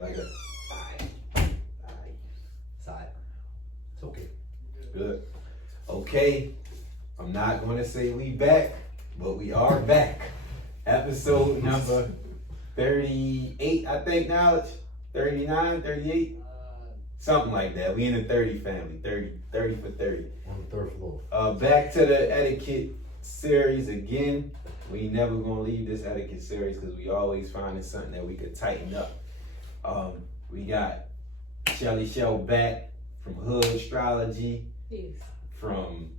Like a Side. It's okay. good. Okay, I'm not gonna say we back, but we are back. Episode number 38, I think now. 39, 38? Something like that. We in the 30 family. 30 for 30. On the third floor. Back to the etiquette series again. We never gonna leave this etiquette series because we always finding something that we could tighten up. We got Shelly Shell back from Hood Astrology, Yes. from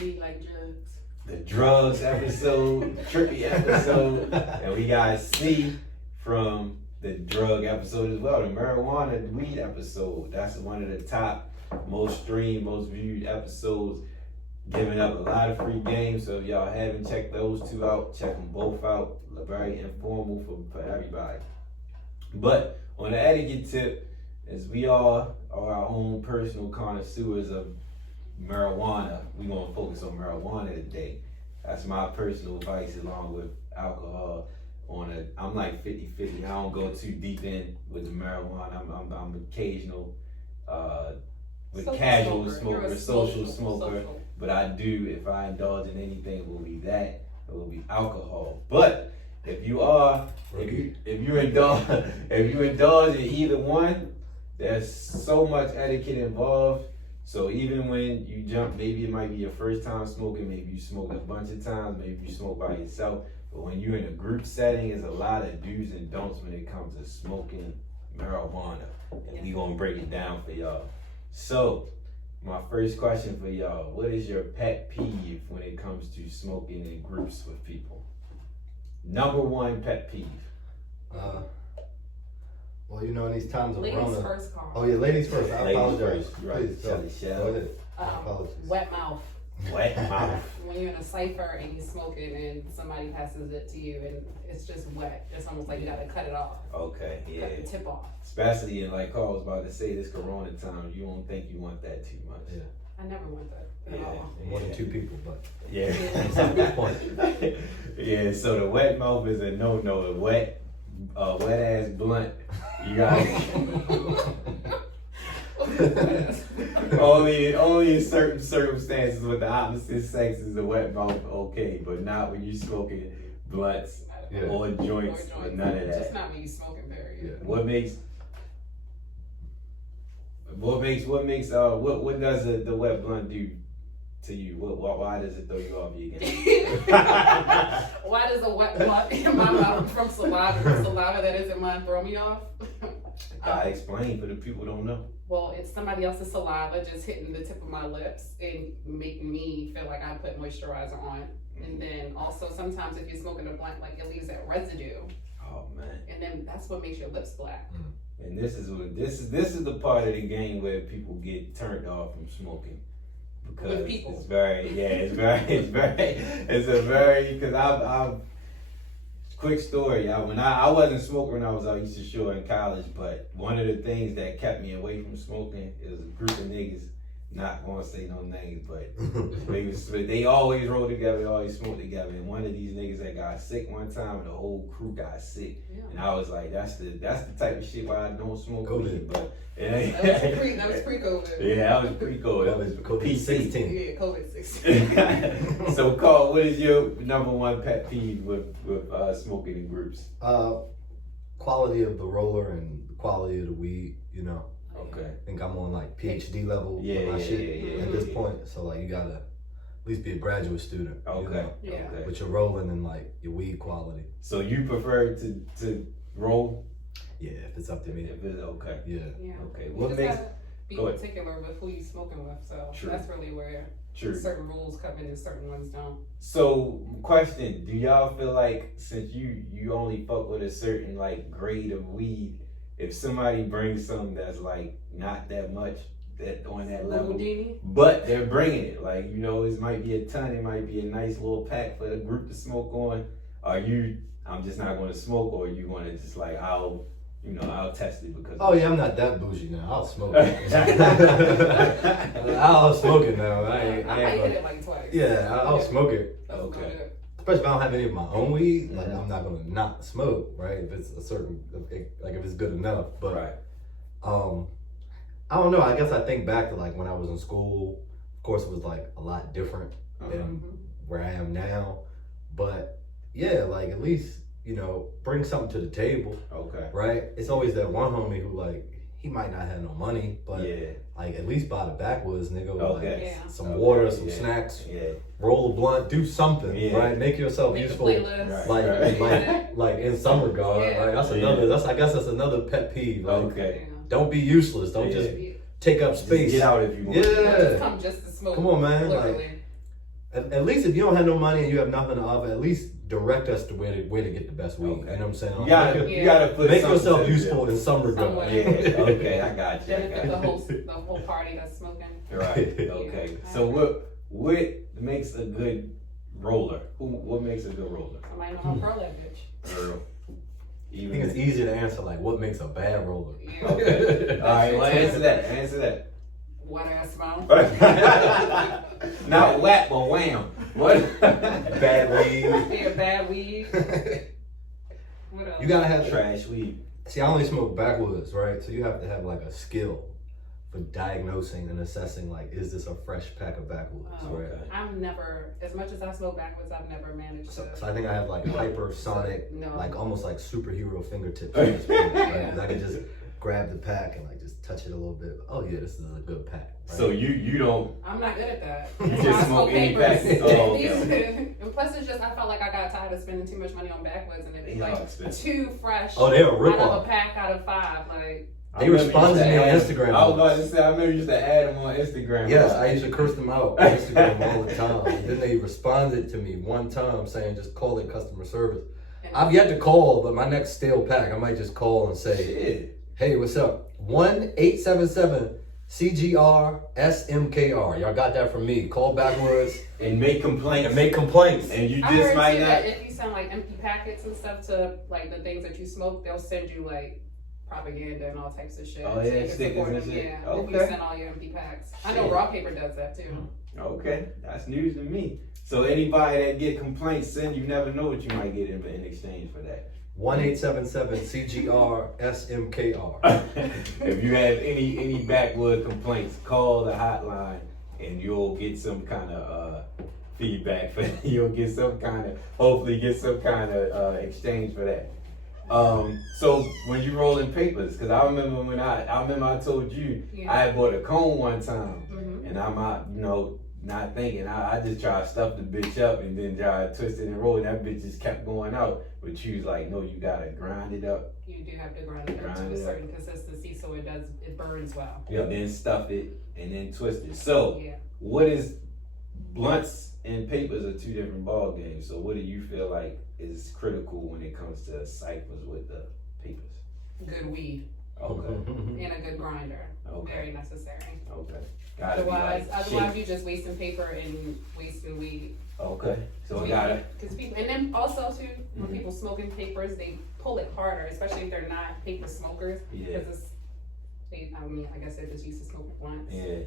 We like drugs. the drugs episode, the trippy episode, and we got C from the drug episode as well, the marijuana, the weed episode. That's one of the top, most streamed, most viewed episodes, giving up a lot of free games. So if y'all haven't checked those two out, check them both out. Very informal for everybody. But on the etiquette tip, as we all are our own personal connoisseurs of marijuana, we gonna focus on marijuana today. That's my personal advice along with alcohol. I'm like 50-50. I don't go too deep in with the marijuana. I'm occasional, with Social casual smoker. You're smoker, a social smoker. social. But I do, if I indulge in anything, it will be that. It will be alcohol. But if you indulge in either one, there's so much etiquette involved. So even when you jump, maybe it might be your first time smoking, maybe you smoked a bunch of times, maybe you smoke by yourself. But when you're in a group setting, there's a lot of do's and don'ts when it comes to smoking marijuana. And we gonna break it down for y'all. So my first question for y'all, what is your pet peeve when it comes to smoking in groups with people? Number one pet peeve. Well, you know, in these times of Ladies Corona. first, Carl. Oh yeah, ladies first. I Ladies apologize. first. You're right. Please, Shelly go Shell. ahead. Apologies. Wet mouth. Wet mouth. When you're in a cipher and you smoking and somebody passes it to you and it's just wet, it's almost like you gotta cut it off. Okay, yeah. Cut the tip off. Especially in, like Carl was about to say, this Corona time, you don't think you want that too much. Yeah. I never want that at Yeah. all. More than two people, but Yeah. that's a good point. Yeah, so the wet mouth is a no-no. A wet ass blunt. You got only in certain circumstances with the opposite sex is the wet mouth okay, but not when you smoking blunts Yeah. or joints or none of Just that. not when you smoking, period. Yeah. What does the wet blunt do to you? Why does it throw you off your game? Why does a wet blunt in my mouth from saliva that isn't mine throw me off? I explain for the people who don't know. Well, it's somebody else's saliva just hitting the tip of my lips and making me feel like I put moisturizer on. And then also sometimes if you're smoking a blunt, like it leaves that residue, Oh man. and then that's what makes your lips black. And this is the part of the game where people get turned off from smoking. Because With people. it's a very because I've quick story. When I wasn't smoking when I was out East Shore in college, but one of the things that kept me away from smoking is a group of niggas. Not gonna say no names, but they always roll together, they always smoke together. And one of these niggas that got sick one time, and the whole crew got sick. Yeah. And I was like, that's the type of shit why I don't smoke COVID. weed. But That was pre-COVID. yeah, that was pretty cool. That was COVID 16. Yeah, COVID-16. So, Carl, what is your number one pet peeve with smoking in groups? Quality of the roller and quality of the weed. You know, Okay. I think I'm on like PhD level with Yeah, my yeah, shit yeah, at this point. So like, you gotta at least be a graduate student. Okay. You know, Yeah. Okay. but you're rolling in like your weed quality. So you prefer to roll? Yeah, if it's up to me. If it's okay. Yeah. Yeah. Okay. You What just makes gotta be go ahead. particular with who you smoking with. So True. that's really where True. certain rules come in and certain ones don't. So, question: do y'all feel like since you only fuck with a certain like grade of weed, if somebody brings something that's like not that much that on that level, Houdini? but they're bringing it, like it might be a ton, it might be a nice little pack for the group to smoke on. I'm just not going to smoke, or you going to just like I'll test it because. Oh yeah, I'm not that bougie now. I'll smoke it. I'll smoke it now. I I ain't might hit gonna- it like twice. Yeah, I'll smoke it. That's Okay. about it. especially if I don't have any of my own weed, like I'm not gonna not smoke, right? If it's a certain, like if it's good enough. But Right. I don't know. I guess I think back to like when I was in school. Of course, it was like a lot different than where I am now. But yeah, like at least bring something to the table. Okay. Right? It's always that one homie who like he might not have no money, but like at least buy the backwoods, nigga. Okay. Like some water, some snacks. Yeah. Roll a blunt, do something. Yeah. Right? Make yourself Make useful. a playlist. Like in some regard. Right? That's another. I guess that's another pet peeve. Like, Okay. don't be useless. Don't just take up space. Just get out if you want. Yeah. Just come just to smoke. Come on, man. Literally. Like, at least if you don't have no money and you have nothing to offer, at least direct us to where to get the best weed. Okay. You know what I'm saying? You gotta put make something yourself to useful it. in some regard. Somewhat. Yeah. Okay. I got you. Benefit the whole party that's smoking. Right. Okay. So what makes a good roller? What makes a good roller? Somebody know how to curl that bitch. Girl. I think it's easier to answer like what makes a bad roller. Yeah. Okay. All right. Well, answer that. Wet ass mouth. Not whack, but wham. What? Bad weed. Yeah, bad weed. What else? You gotta have Trash weed. See, I only smoke backwoods, right? So you have to have like a skill for diagnosing and assessing like, is this a fresh pack of backwoods, right? Okay. I've never, as much as I smoke backwards, I've never managed So to. I think I have like hypersonic, No. like almost like superhero fingertips. At this point, right? 'Cause I can just grab the pack and like just touch it a touch it a little bit. Oh yeah, this is a good pack. Right? So you don't. I'm not good at that. You That's just why I smoke any papers. pack? Oh, okay. And plus, it's just I felt like I got tired of spending too much money on backwoods, and it'd be like expensive. too fresh. Oh, they're a out rip-off. of a pack out of 5. Like They responded to me on I Instagram. was about to say, I remember you used to add them on Instagram. Yes, I used to curse them out on Instagram all the time. And then they responded to me one time saying, just call it customer service. I've yet to call, but my next stale pack, I might just call and say, Shit. hey, what's up? 1-877 CGR SMKR. Y'all got that from me. Call backwards And make complaints. and make complaints. And you I just heard might too not. that if you send like empty packets and stuff to like the things that you smoke, they'll send you like propaganda and all types of shit. Oh, so yeah, you can stickers support and them, shit. Yeah, if Okay. you send all your empty packs. I know Shit. raw paper does that too. Okay, that's news to me. So anybody that get complaints, send. You never know what you might get in exchange for that. 1-877 CGR SMKR. If you have any backwood complaints, call the hotline and you'll get some kind of feedback for that. You'll get hopefully get some kind of exchange for that. So when you rolling papers, because I remember when I told you Yeah. I had bought a cone one time, Mhm. and I'm out, not thinking. I just try to stuff the bitch up and then try to twist it and roll, and that bitch just kept going out. But you was like, no, you gotta grind it up. You do have to grind it up to Grind a it up. certain consistency so it burns well. And then stuff it and then twist it. So Yeah. what is blunts and papers are two different ball games. So what do you feel like is critical when it comes to ciphers with the papers? Good weed Okay. and a good grinder. Okay. Very necessary. Okay. Gotta be Otherwise, like you're just wasting paper and wasting weed. Okay. So it gotta. Because people, and then also too, when Mhm. people smoking papers, they pull it harder, especially if they're not paper smokers. Yeah. Because I guess they're just used to smoking blunts. Yeah.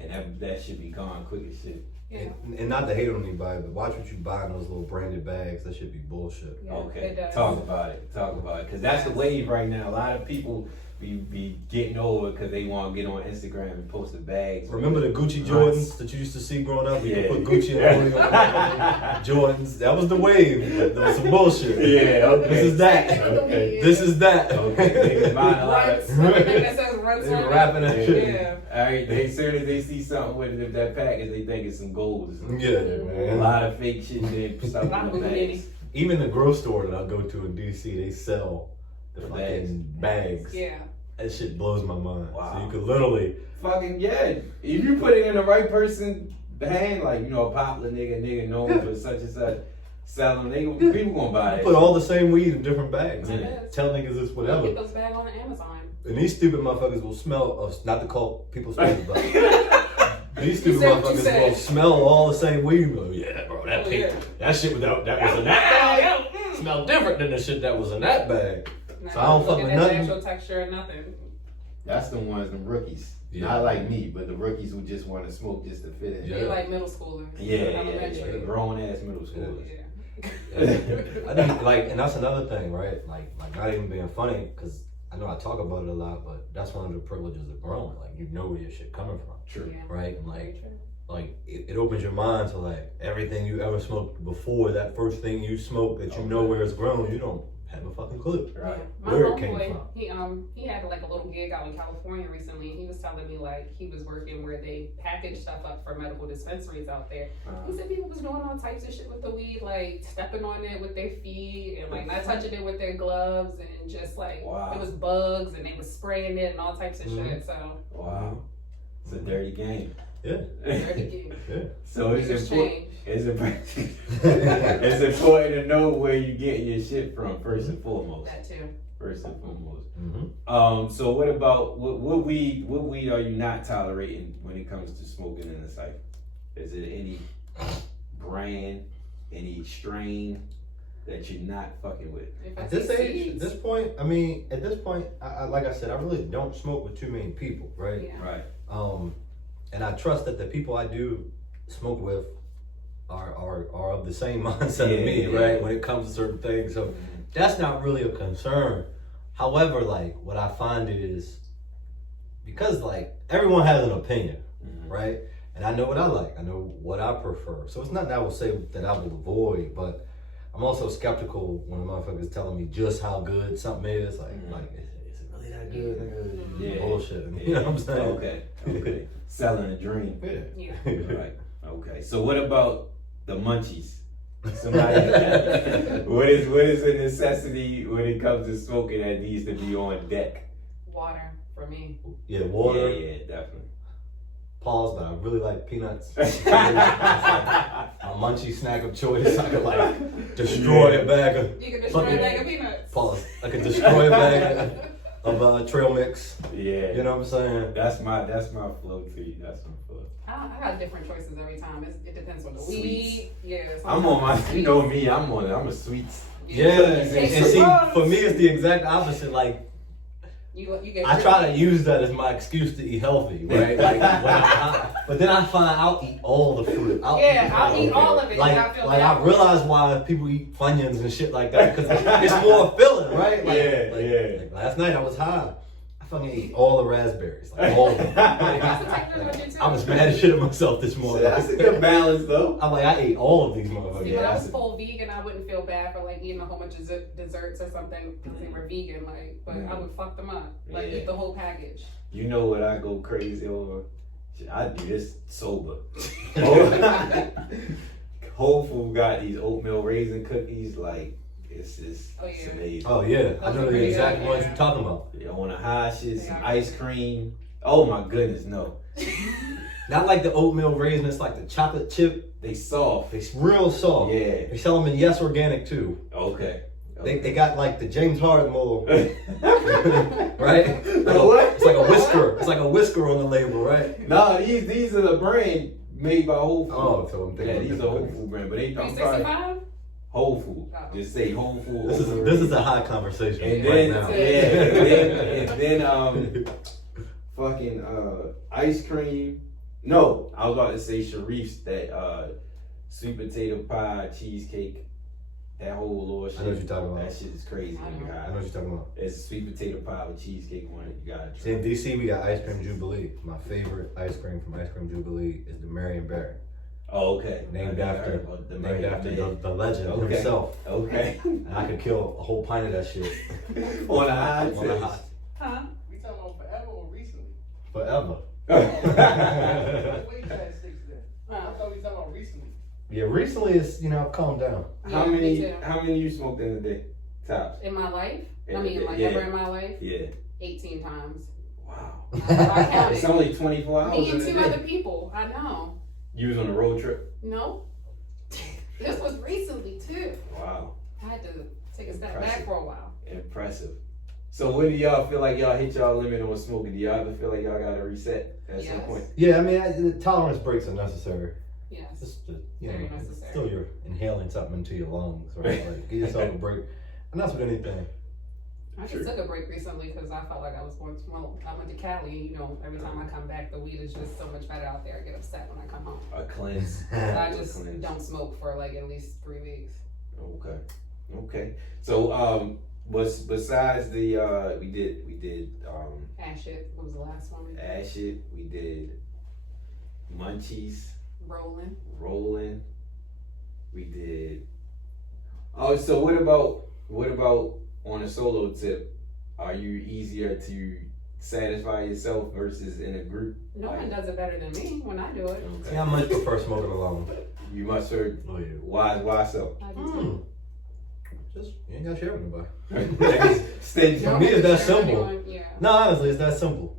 And that should be gone quick as shit. Yeah. And not to hate on anybody, but watch what you buy in those little branded bags. That should be bullshit. Yeah, Okay, it does. talk about it, because that's the wave right now. A lot of people be getting over because they want to get on Instagram and post the bags. Remember the Gucci Jordans that you used to see growing up? You Yeah. could put Gucci and Louis on Jordans. That was the wave. That was some bullshit. Yeah, okay. This is that. Okay. This is that. Okay, niggas buying a lot of. Runs, everything that says runs They on it. rapping that shit. Yeah. All right, as soon as they see something with it, if that package, they think it's some gold. Or something. Yeah, A man. lot of fake shit they stuff Not in the Houdini. bags. Even the grocery store that I go to in DC, they sell the The fucking bags. Yeah. That shit blows my mind. Wow. So you could literally Fucking yeah. If you put it in the right person's hand, like a popular nigga known for such and such, selling, people gonna buy that. put all the same weed in different bags. Yeah. And tell niggas it's whatever. Get those bags on Amazon. And these stupid motherfuckers will smell, not to call people stupid, but these stupid said what you motherfuckers said. will smell all the same weed. Like, yeah, bro, that Oh, paper, yeah. that shit was that was in that bag. Smell different than the shit that was in that bag. So I don't fuck Look with at that nothing. actual texture and nothing. That's the ones, them rookies. Yeah. Not like me, but the rookies who just want to smoke just to fit in. Yeah. They like middle schoolers. Yeah, Elementary. grown ass middle schoolers. Yeah. I think like, and that's another thing, right? Like not even being funny, because I know I talk about it a lot, but that's one of the privileges of growing. Like you know where your shit coming from, True. Yeah. right? And like it opens your mind to like everything you ever smoked before that first thing you smoked that you know where it's grown. You don't have a fucking clue. Right. My Where it came homeboy, from. he had like a little gig out in California recently, and he was telling me like he was working where they package stuff up for medical dispensaries out there. He said people was doing all types of shit with the weed, like stepping on it with their feet and like not touching it with their gloves, and just like it was bugs, and they was spraying it and all types of shit. So wow, it's a dirty game. Yeah. dirty gig. Yeah. So it's Niggas important. change. It's important to know where you getting your shit from first and foremost. That too. First and foremost. Mm-hmm. So what about what weed are you not tolerating when it comes to smoking in the cycle? Is it any brand, any strain that you're not fucking with? At this age, at this point, I like I said, I really don't smoke with too many people, right? Yeah. Right. And I trust that the people I do smoke with are of the same mindset as me, right? When it comes to certain things. So that's not really a concern. However, like what I find is because like everyone has an opinion, right? And I know what I like. I know what I prefer. So it's not that I will say that I will avoid, but I'm also skeptical when a motherfucker's telling me just how good something is. Like is it really that good? Yeah. Bullshit. You know what I'm saying? Okay. Selling a dream. Yeah. Right. Okay. So what about the munchies? Somebody, what is a necessity when it comes to smoking that needs to be on deck? Water for me. Yeah, water. Yeah, definitely. Pause, but I really like peanuts. My munchie snack of choice. I could like destroy a bag of. You can destroy a bag of peanuts. Pause. I could destroy a bag of trail mix. Yeah. You know what I'm saying? That's my flow too. That's my flow. I got different choices every time. It depends on the Sweets. weed. Yeah. I'm on my. You know me. I'm a sweets. Yeah. And see, for me, it's the exact opposite. Like. You get I try to use that as my excuse to eat healthy, right? Like, but then I find I'll eat all the fruit. I'll eat all of it. Like I realize why people eat Funyuns and shit like that because it's more filling, right? Like, last night I was high. I fucking ate all the raspberries, like all of them. I was mad as shit at myself this morning. So that's a good balance, though. I'm like, I ate all of these motherfuckers. See, when I was full vegan, I wouldn't feel bad for like eating a whole bunch of desserts or something because they were vegan. Like, but I would fuck them up. Like, eat the whole package. You know what I go crazy over? I do this sober. Whole Food got these oatmeal raisin cookies. Like, it's amazing. Oh yeah, I know the exact ones you're talking about. You want a high shit, some ice cream. Oh my goodness, no. Not like the oatmeal raisin, it's like the chocolate chip. They soft. They real soft. Yeah. They sell them in Yes Organic too. Okay. They got like the James Harden mold. Right? What? It's like a whisker. It's like a whisker on the label, right? No, these are the brand made by Whole Food. Oh, so I'm thinking these are Whole Food brand, but they I'm sorry. 365? Whole Food. Just say Whole Food. This is a high conversation And right then now. and then fucking ice cream. No, I was about to say Sharif's that sweet potato pie cheesecake. That whole little shit. I know what you're talking about. That shit is crazy. I know I know what you're talking about. It's a sweet potato pie with cheesecake on it. You gotta See, in try. DC, we got Ice Cream Jubilee. My favorite ice cream from Ice Cream Jubilee is the Marion Berry. Oh, okay. Named after the legend Okay. himself. Okay. And I could kill a whole pint of that shit. On a high On a hot. Huh? We talking about forever or recently? Forever. Way past 6 then. I Oh. thought we talking about recently. Yeah, recently it's, I've calmed down. How Yeah, me too. many you smoked in a day? Tops. In my life? In the day, like yeah. ever in my life? Yeah. 18 times. Wow. I counted. It's only 24 hours. Me and in a 2 day. other people. I know. You was on a road trip? No. This was recently too. Wow. I had to take a step Impressive. back for a while. Impressive. So when do y'all feel like y'all hit y'all limit on smoking? Do y'all ever feel like y'all gotta reset at some Yes. point? Yeah, I mean, tolerance breaks are necessary. Yes. Just to, Very necessary. still you're inhaling something into your lungs, right? Like, give yourself a break. And that's with anything. I just True. took a break recently because I felt like I was going to smoke. I went to Cali, every time I come back, the weed is just so much better out there. I get upset when I come home. A cleanse. So I A just cleanse. don't smoke for like at least 3 weeks. Okay. So besides the we did Ash it was the last one. Ash It, we did Munchies, Rolling. we did. Oh, so what about on a solo tip? Are you easier to satisfy yourself versus in a group? No one does it better than me when I do it. Okay. Yeah, I much prefer smoking alone. You must heard. Oh yeah. Why so? I do too. Just you ain't gotta share with nobody. Stage For Don't me, have it's to that share with simple. anyone, Yeah. No, honestly, it's that simple.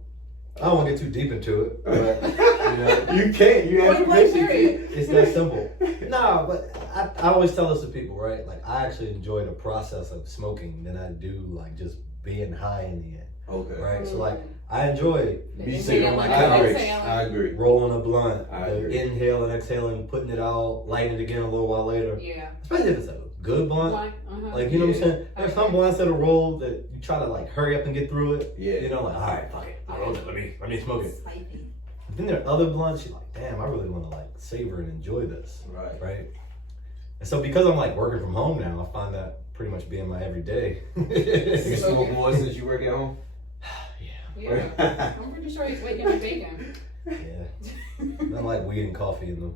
I don't want to get too deep into it, but you know, You can't. You have Point to blank mention period. it. it's that simple. Nah, but I always tell this to people, right? Like I actually enjoy the process of smoking than I do like just being high in the end, Okay. right? So like I enjoy Me sitting on too. my I agree. couch, I agree. rolling a blunt, I the agree. inhale and exhaling, putting it out, lighting it again a little while later. Yeah. Especially if it's a good blunt. Uh-huh. Like, you know what I'm Yeah. saying? There's some blunts that are rolled that you try to like hurry up and get through it. Yeah. You know, like, all right, fuck it. I rolled it. Let me smoke it. Spicy. But then there are other blunts you're like, damn, I really want to like savor and enjoy this. Right. Right? And so because I'm like working from home now, I find that pretty much being my everyday. You smoke more since you work at home? Yeah. I'm pretty sure he's waking and baking. Yeah. I like weed and coffee in the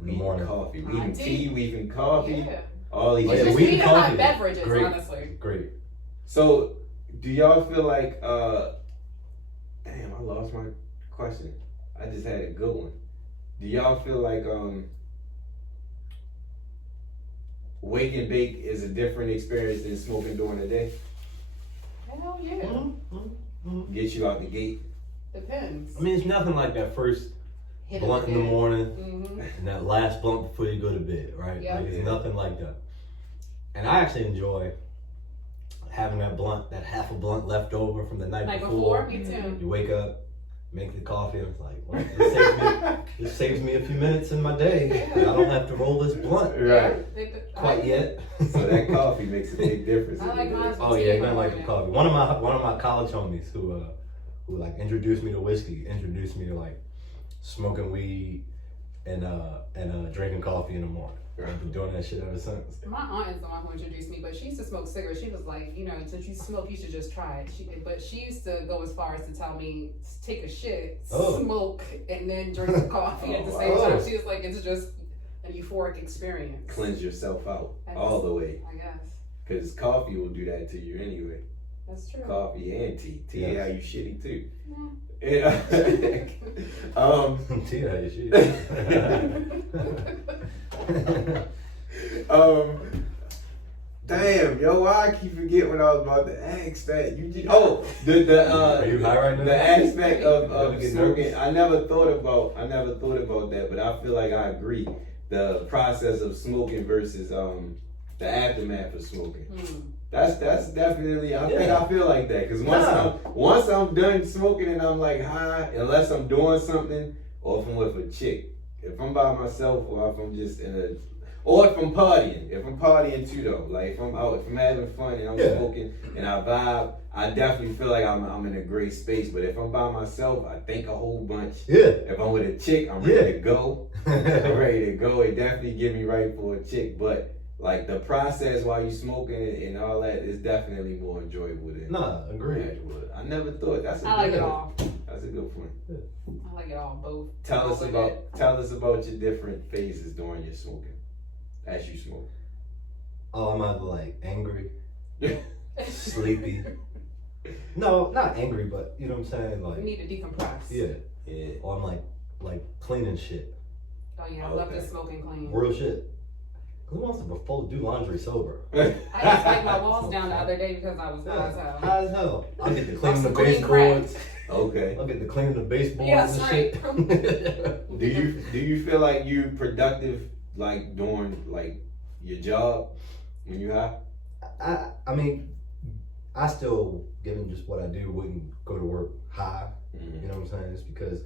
We morning. coffee. We I eating do. tea, we eating coffee. Yeah. All these Oh, It's yeah, just weed we and have hot coffee. beverages, Great. honestly. Great. So do y'all feel like damn, I lost my question. I just had a good one. Do y'all feel like wake and bake is a different experience than smoking during the day? Hell yeah. Mm-hmm. Get you out the gate? Depends. I mean, it's nothing like that first Hit it blunt in the again. morning Mm-hmm. and that last blunt before you go to bed, right? Yeah. Like it's Yeah. nothing like that. And I actually enjoy having that blunt, that half a blunt left over from the night Like before. before, me too. You wake up, make the coffee, and it's like, well, this saves me a few minutes in my day. I don't have to roll this blunt Right. quite yet. So that coffee makes a big difference. I like mine. Oh yeah, nothing like the coffee. One of my college homies who like introduced me to whiskey, introduced me to like smoking weed and drinking coffee in the morning. I've been doing that shit ever since. My aunt is the one who introduced me, but she used to smoke cigarettes. She was like, you know, since you smoke, you should just try it. But she used to go as far as to tell me, take a shit, smoke, and then drink the coffee at the same Oh. time. She was like, it's just an euphoric experience. Cleanse yourself out all the way. I guess. Because coffee will do that to you anyway. That's true. Coffee and tea. Tea Yes. how you shitty too. Yeah. Yeah. Yeah, you Damn, yo, why I keep forgetting what I was about to ask that? The Are you high right now? The aspect of You get smoking. nervous? I never thought about that, but I feel like I agree. The process of smoking versus the aftermath of smoking. That's definitely. I think Yeah. I feel like that because Nah. once I'm done smoking and I'm like high, unless I'm doing something or if I'm with a chick. If I'm by myself or if I'm just or if I'm partying. If I'm partying too though, like if I'm out, if I'm having fun and I'm Yeah. smoking and I vibe, I definitely feel like I'm in a great space. But if I'm by myself, I think a whole bunch. Yeah. If I'm with a chick, I'm ready to go. I'm ready to go. It definitely get me right for a chick, but. Like the process while you smoking and all that is definitely more enjoyable than Nah, agreed. casual. I never thought that's a I like good it one. all. That's a good point. I like it all, both. Tell us All of about your different phases during your smoking. As you smoke. Oh, I'm either like angry, sleepy. No, not angry, but you know what I'm saying? You Like, need to decompress. yeah. Yeah. Or I'm like cleaning shit. Oh yeah, I love Okay. to smoke and clean. Real shit. Who wants to do laundry sober? I just laid my walls down the other day because I was high as hell. High as hell. I'll get to cleaning the Some clean baseboards. Okay. I'll get to cleaning the baseboards Yes, and right. shit. Do you feel like you productive like doing like your job when you high? I mean, I still, given just what I do, wouldn't go to work high. Mm-hmm. You know what I'm saying? It's because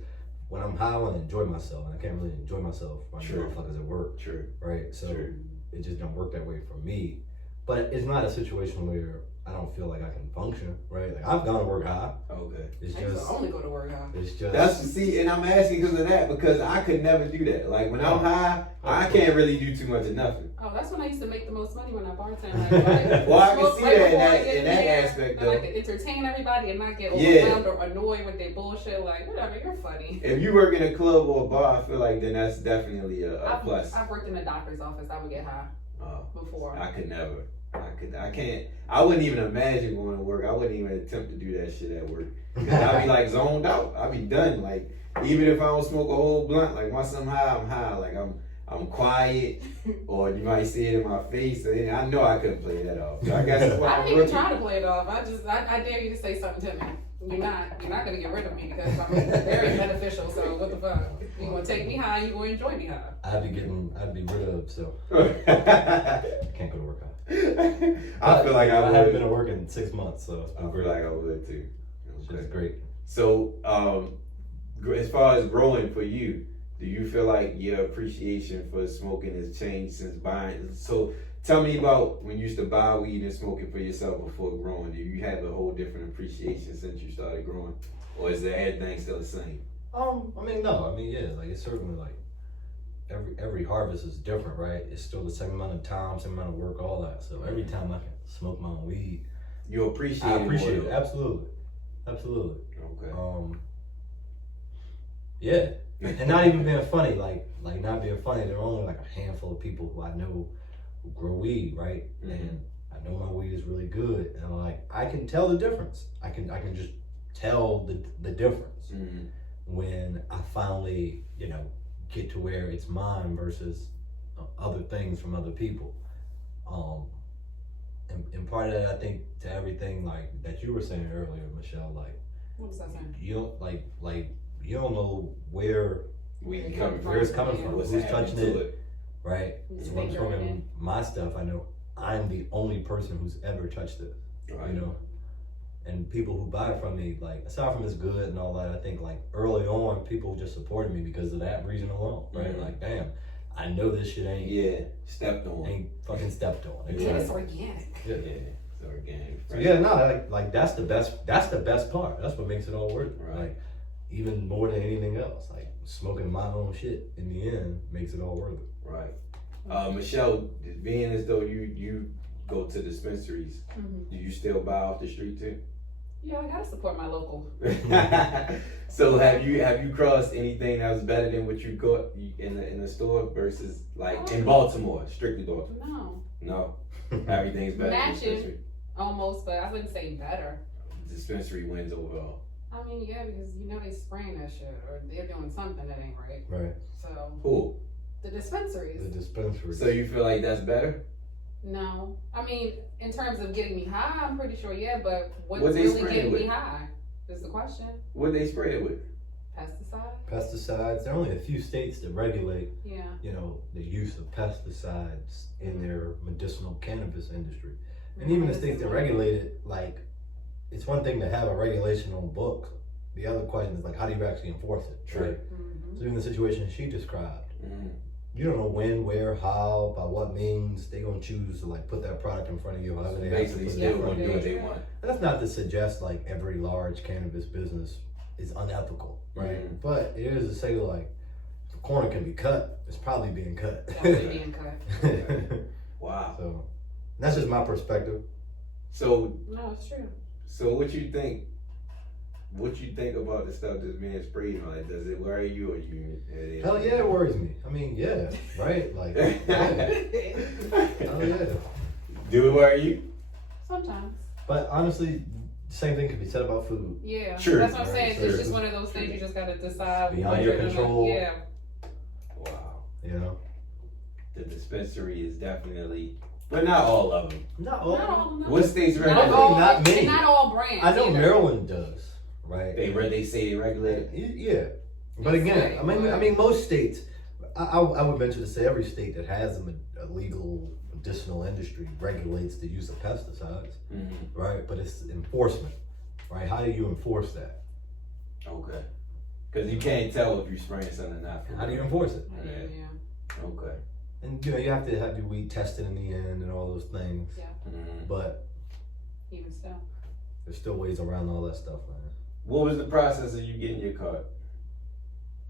when I'm high, I want to enjoy myself, and I can't really enjoy myself when True. motherfuckers at work, True. right? So True. it just don't work that way for me. But it's not a situation where I don't feel like I can function, right? Like I've gone to work high. Okay. It's I used just, to only go to work high. it's just. That's see, and I'm asking because of that because I could never do that. Like when I'm high, I can't really do too much of nothing. Oh, that's when I used to make the most money when I bartend. Like, Well, I can smoke see right that before I in get that there, aspect, and I though. could entertain everybody and not get Yeah. overwhelmed or annoyed with their bullshit. Like, whatever, you're funny. If you work in a club or a bar, I feel like then that's definitely a plus. I've worked in a doctor's office. I would get high before. I could never. I can't. I wouldn't even imagine going to work. I wouldn't even attempt to do that shit at work. 'Cause I'd be like zoned out. I'd be done. Like even if I don't smoke a whole blunt, like once I'm high. Like I'm quiet, or you might see it in my face. So I know I couldn't play that off. So I guess that's why I I'm didn't even rookie. try to play it off. I dare you to say something to me. You're not gonna get rid of me because I'm very beneficial. So what the fuck? You gonna take me high? You gonna enjoy me high? I'd be rid of, so I can't go to work high. feel like I haven't would. been to work in 6 months, so it's I been feel great. like I would too. It's great. So, as far as growing for you, do you feel like your appreciation for smoking has changed since buying? So, tell me about when you used to buy weed and smoke it for yourself before growing. Do you have a whole different appreciation since you started growing, or is everything still the same? I mean, no, I mean, yeah, like it's certainly like every harvest is different, right? It's still the same amount of time, same amount of work, all that. So every time I can smoke my own weed, You appreciate I it. appreciate more, it. Absolutely. Okay. Yeah, and not even being funny, like not being funny. There are only like a handful of people who I know who grow weed, right? Mhm. And I know my weed is really good, and like I can tell the difference. I can just tell the difference Mhm. when I finally, get to where it's mine versus other things from other people. And part of that, I think, to everything like that you were saying earlier, Michelle, like What was I saying? you don't like you don't know where We coming from. where it's coming from, What's who's happening touching to it, right? Who's So when I'm fingering smoking my stuff, I know I'm the only person who's ever touched it, Right. you know. And people who buy it from me, like aside from it's good and all that, I think like early on people just supported me because of that reason alone, right? Mhm. Like, damn, I know this shit Yeah, stepped on. ain't fucking stepped on. Yeah, it's organic. Yeah. Yeah, it's organic. So yeah, no, like that's the best part. That's what makes it all worth it. Right. Like even more than anything else. Like smoking my own shit in the end makes it all worth it. Right. Michelle, being as though you go to dispensaries, Mm-hmm. do you still buy off the street too? Yeah, I gotta support my local. So have you crossed anything that was better than what you got in the store versus like in Baltimore, strictly Baltimore? No, No, everything's better. than Matching. dispensary. almost, but I wouldn't say better. Dispensary wins overall. I mean, yeah, because they spraying that shit or they're doing something that ain't right. Right. So Who? the dispensaries. The dispensary. So you feel like that's better? No, I mean, in terms of getting me high, I'm pretty sure, yeah. But what's What they really spraying getting me with? high is the question. What they spray it with? Pesticide. Pesticides. There are only a few states that regulate, Yeah. the use of pesticides in their medicinal cannabis industry. And Mm-hmm. even the states that regulate it, like, it's one thing to have a regulation on books. The other question is like, how do you actually enforce it? True. Right? Mm-hmm. So even the situation she described, Mm. you don't know when, where, how, by what means they gonna choose to like put that product in front of you. However they have to Basically, put it still in front gonna of do what you. they want. And that's not to suggest like every large cannabis business is unethical, right? Mhm. But it is to say like, if a corner can be cut, it's probably being cut. Definitely being cut. Wow. So that's just my perspective. So No, it's true. what you think? What you think about the stuff that's being sprayed on it? Does it worry you or you? Hell yeah, it worries me. I mean, yeah, right? Like, yeah. Hell yeah. Do it worry you? Sometimes. But honestly, same thing could be said about food. Yeah. Sure. That's what I'm saying. Sure. It's just one of those things you just gotta decide. Beyond what your you're gonna- control. Yeah. Wow. You know? The dispensary is definitely, but not all of them. Not Not all of them. What states Not regulate? all, Not many. and not all brands. I know either. Maryland does, right? They say they regulate it. Yeah. But again, I mean, most states, I would venture to say every state that has a legal medicinal industry regulates the use of pesticides, Mm-hmm. right? But it's enforcement, right? How do you enforce that? Okay. Because you can't tell if you're spraying something or not. How do you enforce it? Yeah. Okay. And you have to have your weed tested in the end and all those things. Yeah. Mm-hmm. But even still. There's still ways around all that stuff, man. What was the process of you getting your card?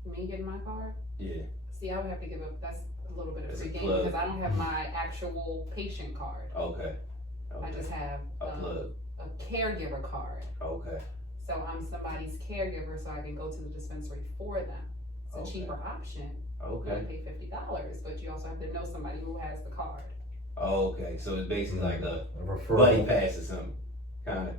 Me getting my card? Yeah. See, I would have to give up. That's a little bit of That's a a game plug. because I don't have my actual patient card. Okay. I just have a plug. a caregiver card. Okay. So I'm somebody's caregiver, so I can go to the dispensary for them. It's a Okay. cheaper option. You Okay. only pay $50, but you also have to know somebody who has the card. Okay. So it's basically like a A referral. buddy pass or something, kind of.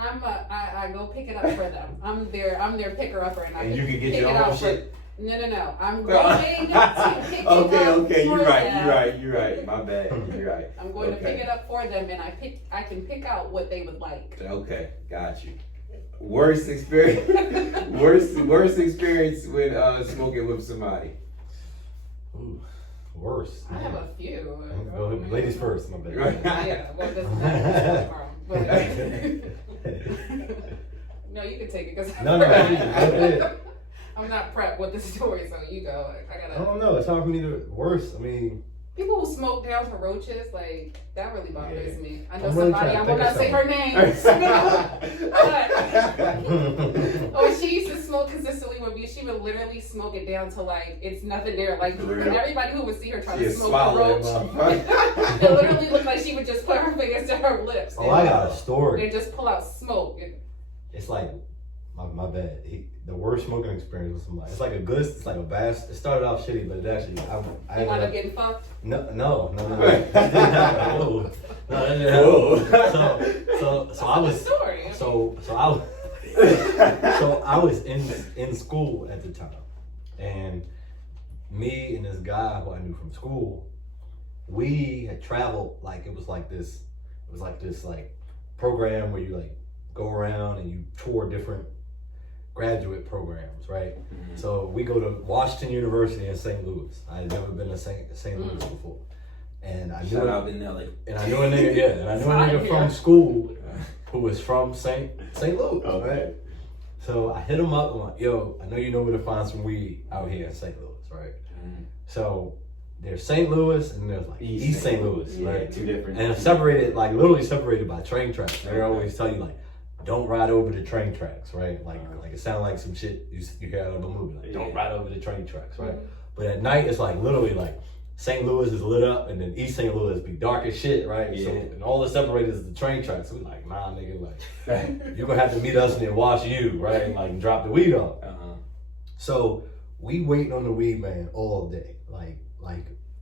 I go pick it up for them. I'm their picker upper, and I And you can get pick your it own out shit. No. I'm going to pick it Okay. up You're for right. them. You're right. My bad. You're right. I'm going to Okay. pick it up for them, and I can pick out what they would like. Okay. Got you. Worst experience. worst experience with smoking with somebody. Ooh, worse. I have a few. Go ahead, ladies first, my bad. Yeah, well, it doesn't matter. But no, you can take it because No, go ahead. I'm not prepped with the story, so you go. I don't know. It's hard for me to worse. I mean, People who smoke down to roaches, like, that really bothers Yeah. me. I know I'm really somebody, I trying to will not say her name. But, she used to smoke consistently with me. She would literally smoke it down to, like, it's nothing there. Like, For real? everybody who would see her try She'd to smoke a swallow roach, that motherfucker. it literally looked like she would just put her fingers to her lips. oh, I got a story. And just pull out smoke. It's like, my bad. The worst smoking experience with somebody. It's like a good, it's like a bad, it started off shitty, but it actually, I You ended wind up up, getting fucked? no. Whoa. No, that didn't happen. So I was, Story. so I was in school at the time, and me and this guy who I knew from school, we had traveled, like it was like this like program where you like go around and you tour different graduate programs, right? Mm-hmm. So we go to Washington University in St. Louis. I had never been to St. Louis before, and I knew Shout out to Nelly. and I knew a nigga from school who was from St. Louis, Okay. right? So I hit him up. I'm like, yo, I know you know where to find some weed out here in St. Louis, right? Mm-hmm. So there's St. Louis and there's like East St. Louis, Yeah, right? two different. And it's separated, like literally separated by train tracks. They always tell you like, don't ride over the train tracks, right? Like it sounds like some shit you hear out of a movie. Like, don't ride over the train tracks, right? But at night it's like literally like St. Louis is lit up and then East St. Louis be dark as shit, right? Yeah. So and all that's separated is the train tracks. So we like, nah, nigga, like you're gonna have to meet us near Wash U, right? And like drop the weed off. So we waiting on the weed man all day, like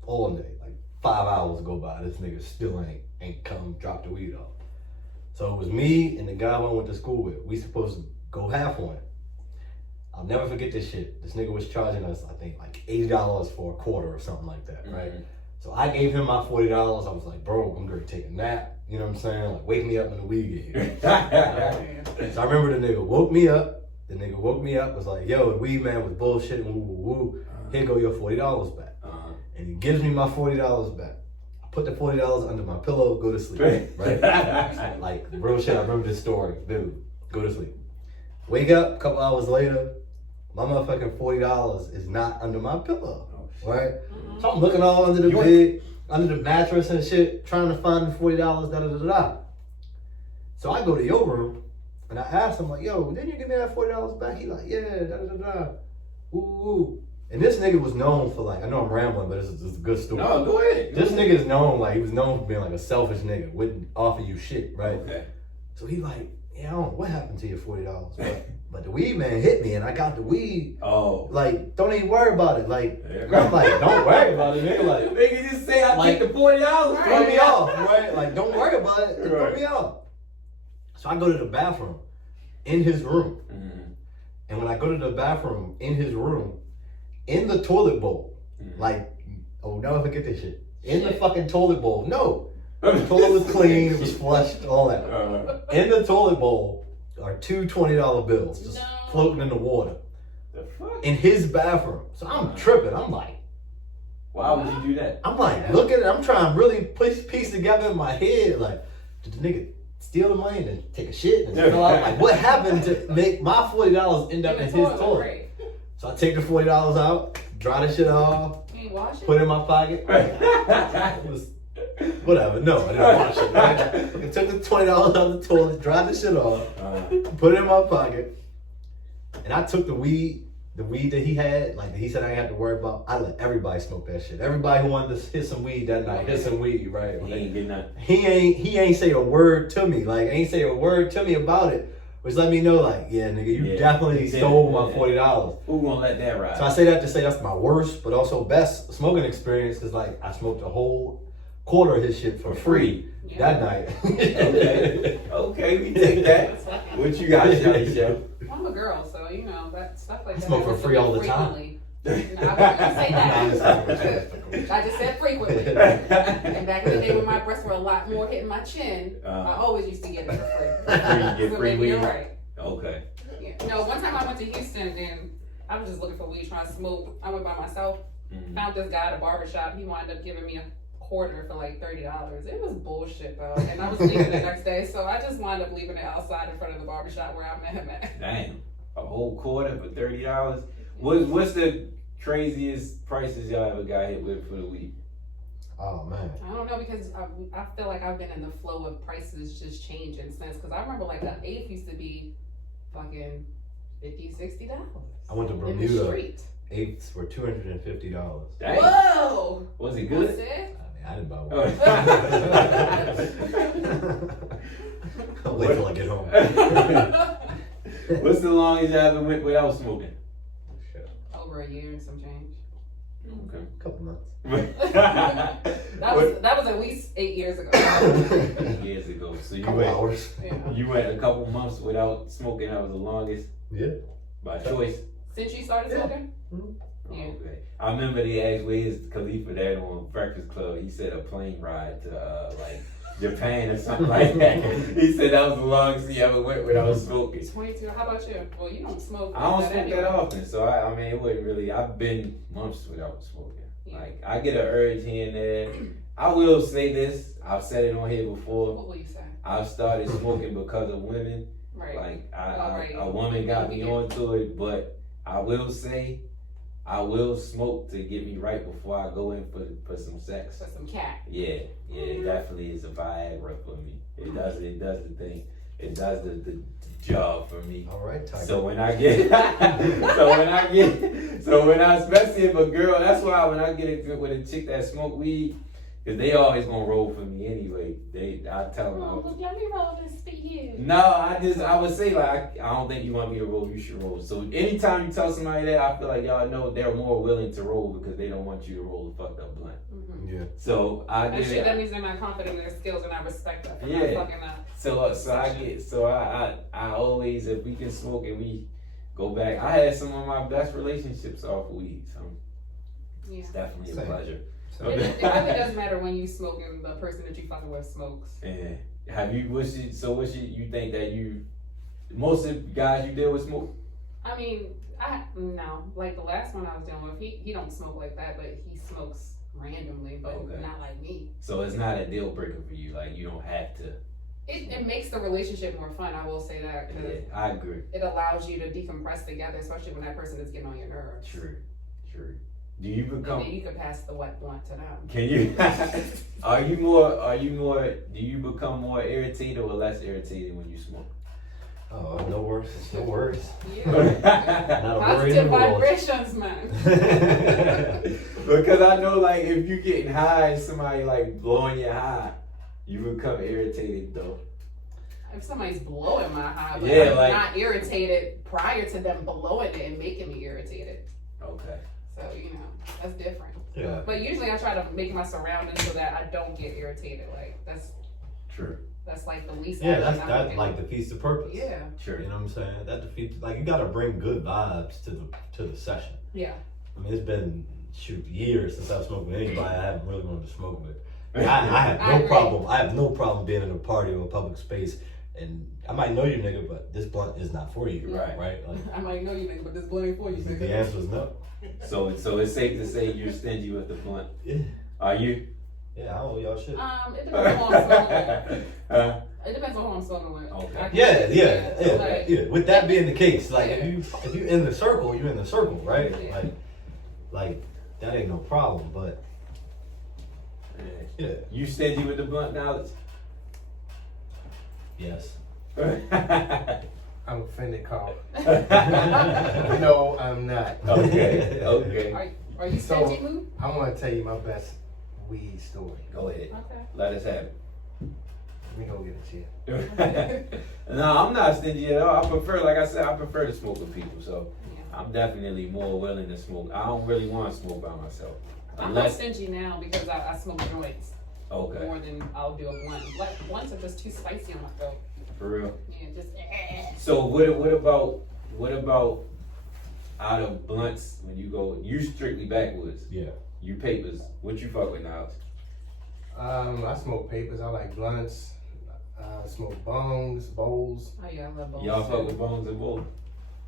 all day, like 5 hours go by. This nigga still ain't come drop the weed off. So it was me and the guy I went to school with. We supposed to go half on it. I'll never forget this shit. This nigga was charging us, I think, like $80 for a quarter or something like that, right? Mhm. So I gave him my $40. I was like, bro, I'm gonna take a nap. You know what I'm saying? Like, wake me up when the weed get here. So I remember the nigga woke me up. The nigga woke me up, was like, yo, the weed man was bullshitting, woo, woo, woo. Here go your $40 back. And he gives me my $40 back. I put the $40 under my pillow, go to sleep, right? Like, real shit, I remember this story, dude. Go to sleep. Wake up a couple hours later, my motherfucking $40 is not under my pillow, right? So I'm looking all under the bed, under the mattress and shit, trying to find the $40, da-da-da-da. So I go to your room, and I asked him, like, yo, didn't you give me that $40 back? He like, yeah, da-da-da-da. Ooh. And this nigga was known for, like, I know I'm rambling, but it's a good story. No, go ahead. This nigga is known, like, he was known for being, like, a selfish nigga, wouldn't offer you shit, right? Okay. So he like, yeah, I don't know what happened to your $40, but the weed man hit me, and I got the weed. Oh. Like, don't even worry about it. Like, Yeah. I'm like, don't worry about it, nigga. Like, Nigga just say I like, take the $40. throw me off, right? Like, don't worry about it. Throw Right. me off. So I go to the bathroom in his room. Mm-hmm. And when I go to the bathroom in his room, in the toilet bowl, like, oh, never forget this shit. In the fucking toilet bowl. No. The toilet was clean, it was flushed, all that. In the toilet bowl are two $20 bills just floating in the water. The fuck? In his bathroom. So I'm tripping. I'm like, Why would you do that? I'm like, look at it. I'm trying to really piece together in my head. Like, did the nigga steal the money and then take a shit and spill out? Like, what happened to make my $40 end up in his toilet? So I take the $40 out, dry the shit off, You ain't wash it? put it in my pocket. It was Whatever. No, I didn't wash it. Right? I took the $20 out of the toilet, dried the shit off, put it in my pocket, and I took the weed that he had, like that he said I didn't have to worry about. I let everybody smoke that shit. Everybody who wanted to hit some weed that night, hit some weed, right? He ain't getting nothing. He ain't say a word to me. Like, ain't say a word to me about it. Which let me know, like, yeah, nigga, you definitely stole my $40. Who gonna let that ride? So I say that to say that's my worst, but also best smoking experience, because, like, I smoked a whole quarter of his shit for free that night. Okay, we take that. What you got, Shelly Show? I'm a girl, so you know that stuff like I that. smoke for free all the time. You know, I wouldn't say that. I just said frequently. And back in the day when my breasts were a lot more hitting my chin, I always used to get it for free. You get So free maybe weed? you're right. Okay. Yeah. No, one time I went to Houston and I was just looking for weed, trying to smoke. I went by myself, found this guy at a barbershop. He wound up giving me a quarter for like $30. It was bullshit though. And I was leaving the next day, so I just wound up leaving it outside in front of the barbershop where I met him at. Damn. A whole quarter for $30? What's the craziest prices y'all ever got hit with for the weed? Oh, man. I don't know, because I feel like I've been in the flow of prices just changing since. Because I remember like an eighth used to be fucking $50, $60. I went to In the Bermuda. street. Eighths were $250. Dang. Whoa! Was it What's good? it? I didn't buy Oh. one. I'll wait till I get home. What's the longest you ever went without smoking? Over a year and some change. Okay. A couple months. That was at least 8 years ago. 8 years ago. So Couple hours. Yeah. you went a couple months without smoking. That was the longest Yeah. by choice. Since you started smoking? Yeah. Okay. I remember they asked where's Khalifa that on Breakfast Club. He said a plane ride to like Japan or something like that. He said that was the longest he ever went without smoking. 22. How about you? Well, you don't smoke. I don't like smoke anyway. that often, so I mean it wasn't really. I've been months without smoking. Yeah. Like I get an urge here and there. I will say this. I've said it on here before. What will you say? I've started smoking because of women. Right. Like Right. a woman got me Yeah. onto it, but I will say I will smoke to get me right before I go in for some sex. For some cat. Yeah, it definitely is a Viagra for me. It does the thing. It does the job for me. All right, Tiger. So when I get, especially if a girl, that's why when I get it with a chick that smoke weed, because they always gonna roll for me anyway. I tell them. let me roll this for you. No, I would say like I don't think you want me to roll. You should roll. So anytime you tell somebody that, I feel like y'all know they're more willing to roll because they don't want you to roll a fucked up blunt. Yeah. So I And get shit, it. that means they're not confident in their skills, and I respect that. For Yeah. not fucking up. I always, if we can smoke and we go back. I had some of my best relationships off weed, so Yeah. it's definitely a Same. pleasure. It really doesn't matter when you smoke and the person that you fucking with smokes. And have you you think that most of the guys you deal with smoke? I mean, no. Like the last one I was dealing with, he don't smoke like that, but he smokes randomly, but Okay. not like me. So it's not a deal breaker for you. Like you don't have to. It makes the relationship more fun. I will say that because Yeah, I agree. it allows you to decompress together, especially when that person is getting on your nerves. True. Do you And become? then you can pass the wet blunt to them. Can you? Are you more? Do you become more irritated or less irritated when you smoke? Oh, no worse. No worse. Yeah. Not a worry in Positive the world. vibrations, man. Because I know, like, if you getting high and somebody like blowing your high, you become irritated though. If somebody's blowing my high, but Yeah, I'm like- not irritated prior to them blowing it and making me irritated. Okay. So, you know, that's different. Yeah. But usually I try to make my surroundings so that I don't get irritated. Like, True. that's like the least. Yeah, action that I'm looking like at. defeats the purpose. Yeah. True. You know what I'm saying? That defeats, like, you gotta bring good vibes to the session. Yeah. I mean, it's been years since I've smoked with anybody I haven't really wanted to smoke with. I have I no agree. problem. I have no problem being in a party or a public space, and I might know you, nigga, but this blunt is not for you. Right. Right. Like, I might know you, nigga, but this blunt ain't for you, the nigga. answer is no. So it's safe to say you're stingy with the blunt. Yeah. Are you? Yeah, I owe y'all shit. It depends on who I'm smoking with. Huh? It depends on who I'm smoking with. Okay. I can- Yeah. Like, With that being the case, like Yeah. if you in the circle, you in the circle, right? Yeah. Like that ain't no problem. But Yeah. You stingy with the blunt knowledge? Yes. I'm offended, Carl. No, I'm not. Okay, okay. Are you stingy, Lou? I want to tell you my best weed story. Go ahead. Okay. Let us have it. Let me go get a chair. No, I'm not stingy at all. I prefer, like I said, I prefer to smoke with people. So Yeah. I'm definitely more willing to smoke. I don't really want to smoke by myself. I'm not stingy now because I smoke joints Okay. more than I'll do a blunt. Like blunts are just too spicy on my throat. For real. Yeah, just. So what about out of blunts when you go? You strictly backwoods. Yeah. You papers. What you fuck with now? I smoke papers. I like blunts. Smoke bongs, bowls. Oh yeah, I love both. Y'all fuck with bones and bowls?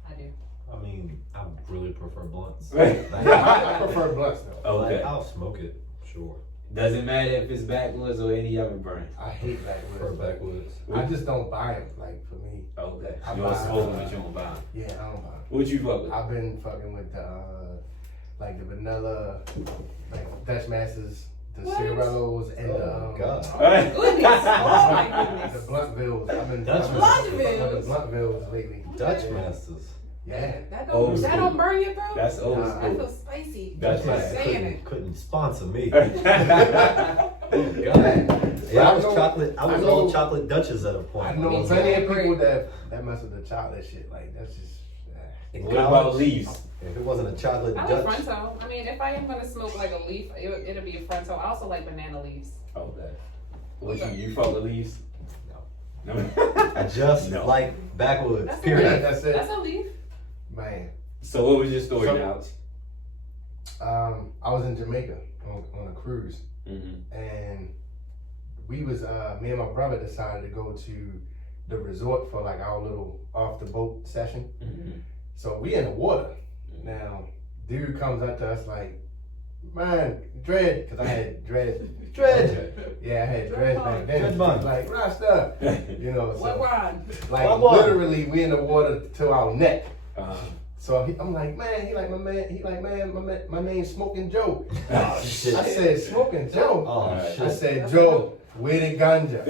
I do. I mean, I really prefer blunts. I prefer blunts though. Okay. Like, I'll smoke it, sure. Doesn't matter if it's backwoods or any other brand. I hate Prefer backwoods. backwoods. I just don't buy them. Like for me, Okay. I You don't buy- smoke them, but you don't buy them. yeah, I don't buy them. What you fuck with? I've been fucking with the like the vanilla, like Dutch Masters, the What? Cigarillos, and Oh, God. Oh my goodness! Oh my the goodness! Bluntvilles. I've been Dutch I've been Masters. fucking with the Bluntvilles lately. Dutch Masters. Yeah. That Old don't school. burn your throat. That's old Nah. That school. feels spicy. That's Just right. saying it. Couldn't sponsor me. Right. Yeah, I was know- chocolate. I was I know- all chocolate Dutchess at a point. I know Me plenty too. of people that mess with the chocolate shit. Like that's just. In What about college, leaves? If it wasn't a chocolate I like Dutch, fronto. I mean, if I am gonna smoke like a leaf, it'll be a fronto. I also like banana leaves. Okay. What you fuck with leaves? No. I just No. like backwoods. That's Yeah, Period. that's it, That's a leaf. man. So what was your story So- now? I was in Jamaica on a cruise, Mm-hmm. and we was me and my brother decided to go to the resort for like our little off the boat session. Mm-hmm. So we in the water. Now, dude comes up to us like, man, dread, because I had dread. Dread. Yeah, I had dread back then. Dread bun. He's like, Rasta. You know, What so Ron? like What bun? literally we in the water to our neck. Uh-huh. So I'm like, man, my name's Smoking Joe. Oh, shit. I said, Smoking Joe? Oh, Alright. I shit. said, Joe, where the ganja?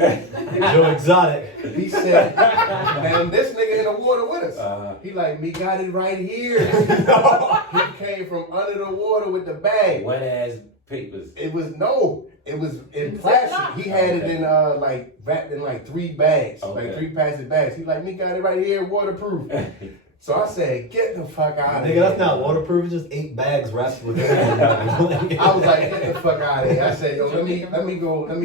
Joe Exotic. He said, man, this nigga in the water with us. Uh-huh. He like, me got it right here. He came from under the water with the bag. Wet ass papers. It was in plastic. He had it in like wrapped in like 3 bags, Okay. like 3 plastic bags. He like, me got it right here, waterproof. So I said, get the fuck out of Nigga, here. that's not waterproof. It's just 8 bags wrapped with everything. I was like, get the fuck out of here. I said, yo, let me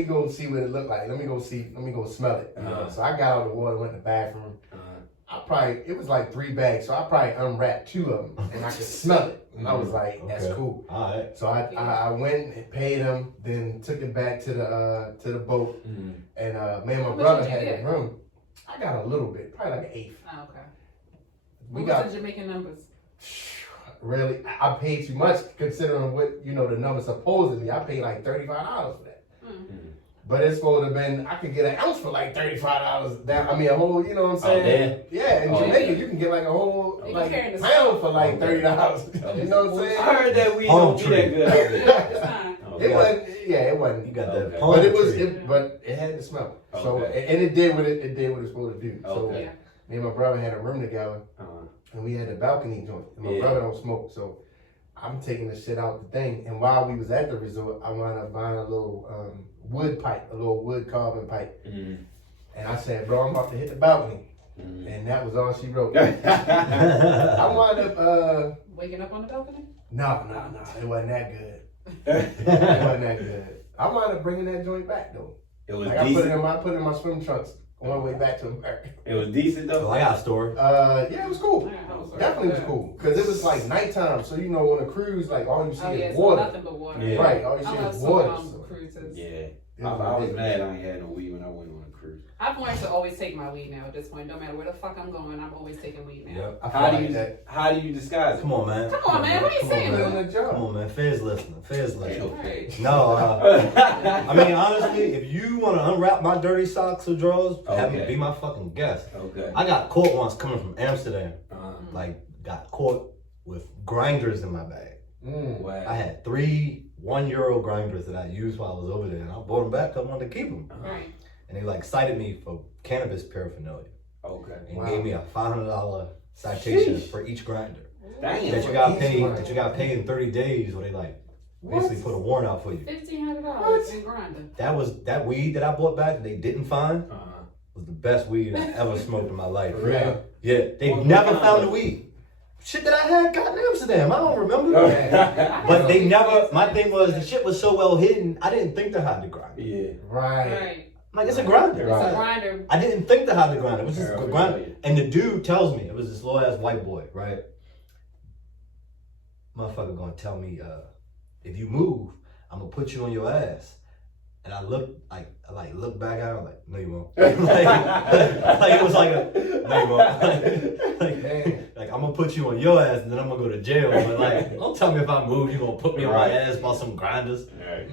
go see what it looked like. Let me go smell it. You know? Uh-huh. So I got out of the water, went to the bathroom. Uh-huh. It was like 3 bags, so I probably unwrapped 2 of them, and I could smell it. And I was like, that's Okay. cool. Alright. So I went and paid him, then took it back to the boat, Mm-hmm. and me and my How much brother did you had get? a room. I got a little bit, probably like an eighth. Oh, okay. We What got was the Jamaican numbers? really. I paid too much considering what the number supposedly. I paid like $35 for that. But it's supposed to have been, I could get an ounce for like $35 down. I mean, a whole, you know what I'm saying? there? Yeah, in Oh, Jamaica, yeah. you can get like a whole They like carrying the pound for like Okay. $30. You know what I'm saying? I heard that weed Palm don't be that tree. good out there. It's fine. Okay. It wasn't, yeah, it wasn't. You got Okay. that palm But it was, tree. but it had the smell. So, Okay. and it did what it did what it's supposed to do. So, Okay. Yeah. me and my brother had a room together, Uh-huh. and we had a balcony joint. And my Yeah. brother don't smoke, so I'm taking the shit out the thing. And while we was at the resort, I wound up buying a little wood pipe, a little wood carving pipe. Mm-hmm. And I said, bro, I'm about to hit the balcony. Mm-hmm. And that was all she wrote. I wound up, Waking up on the balcony? no, it wasn't that good. It wasn't that good. I wound up bringing that joint back though. It was Like I put decent. it in my swim trunks on my way back to America. It was decent Oh, though. I got a story. Yeah, it was cool. Yeah, I was Definitely was cool. Cause it was like nighttime, so on a cruise, like all you see Oh yeah, is so water. nothing but water. Yeah. Right, all you I see love is some water. So cruises. Yeah. it I was ridiculous. mad I ain't had no weed when I went on a cruise. I've learned to always take my weed now at this point. No matter where the fuck I'm going, I'm always taking weed now. Yep. I feel How do like you that. how do you disguise it? Come on, man. Come on, man. What are you Come on, saying, man. Doing a Come job. on, man. Feds listening. Feds listening. Right. No, I mean, honestly, if you want to unwrap my dirty socks or drawers, have me Okay. be my fucking guest. Okay. I got caught once coming from Amsterdam. Uh-huh. Like, got caught with grinders in my bag. Wow. I had 3 €1 grinders that I used while I was over there, and I bought them back because I wanted to keep them. Right. And they like cited me for cannabis paraphernalia Okay. and gave me a $500 citation for each grinder. Damn. That you got paid in 30 days, or they like basically put a warrant out for you. $1,500 in grinder. That weed that I bought back that they didn't find Uh-huh. was the best weed I ever smoked in my life. For real? Yeah, they never found the weed. Shit that I had got in Amsterdam, I don't remember. But they never. My thing was the shit was so well hidden. I didn't think to hide the grinder. Yeah. Right. I'm like, it's a grinder. It's a grinder. I didn't think to hide the grinder. It was just a grinder. And the dude tells me, it was this little ass white boy, right? Motherfucker gonna tell me, if you move, I'm gonna put you on your ass. And I look back at him like, no you won't. like it was like a, no you won't. like I'm gonna put you on your ass and then I'm gonna go to jail. But like, don't tell me if I move, you gonna put me on my ass by some grinders. Right.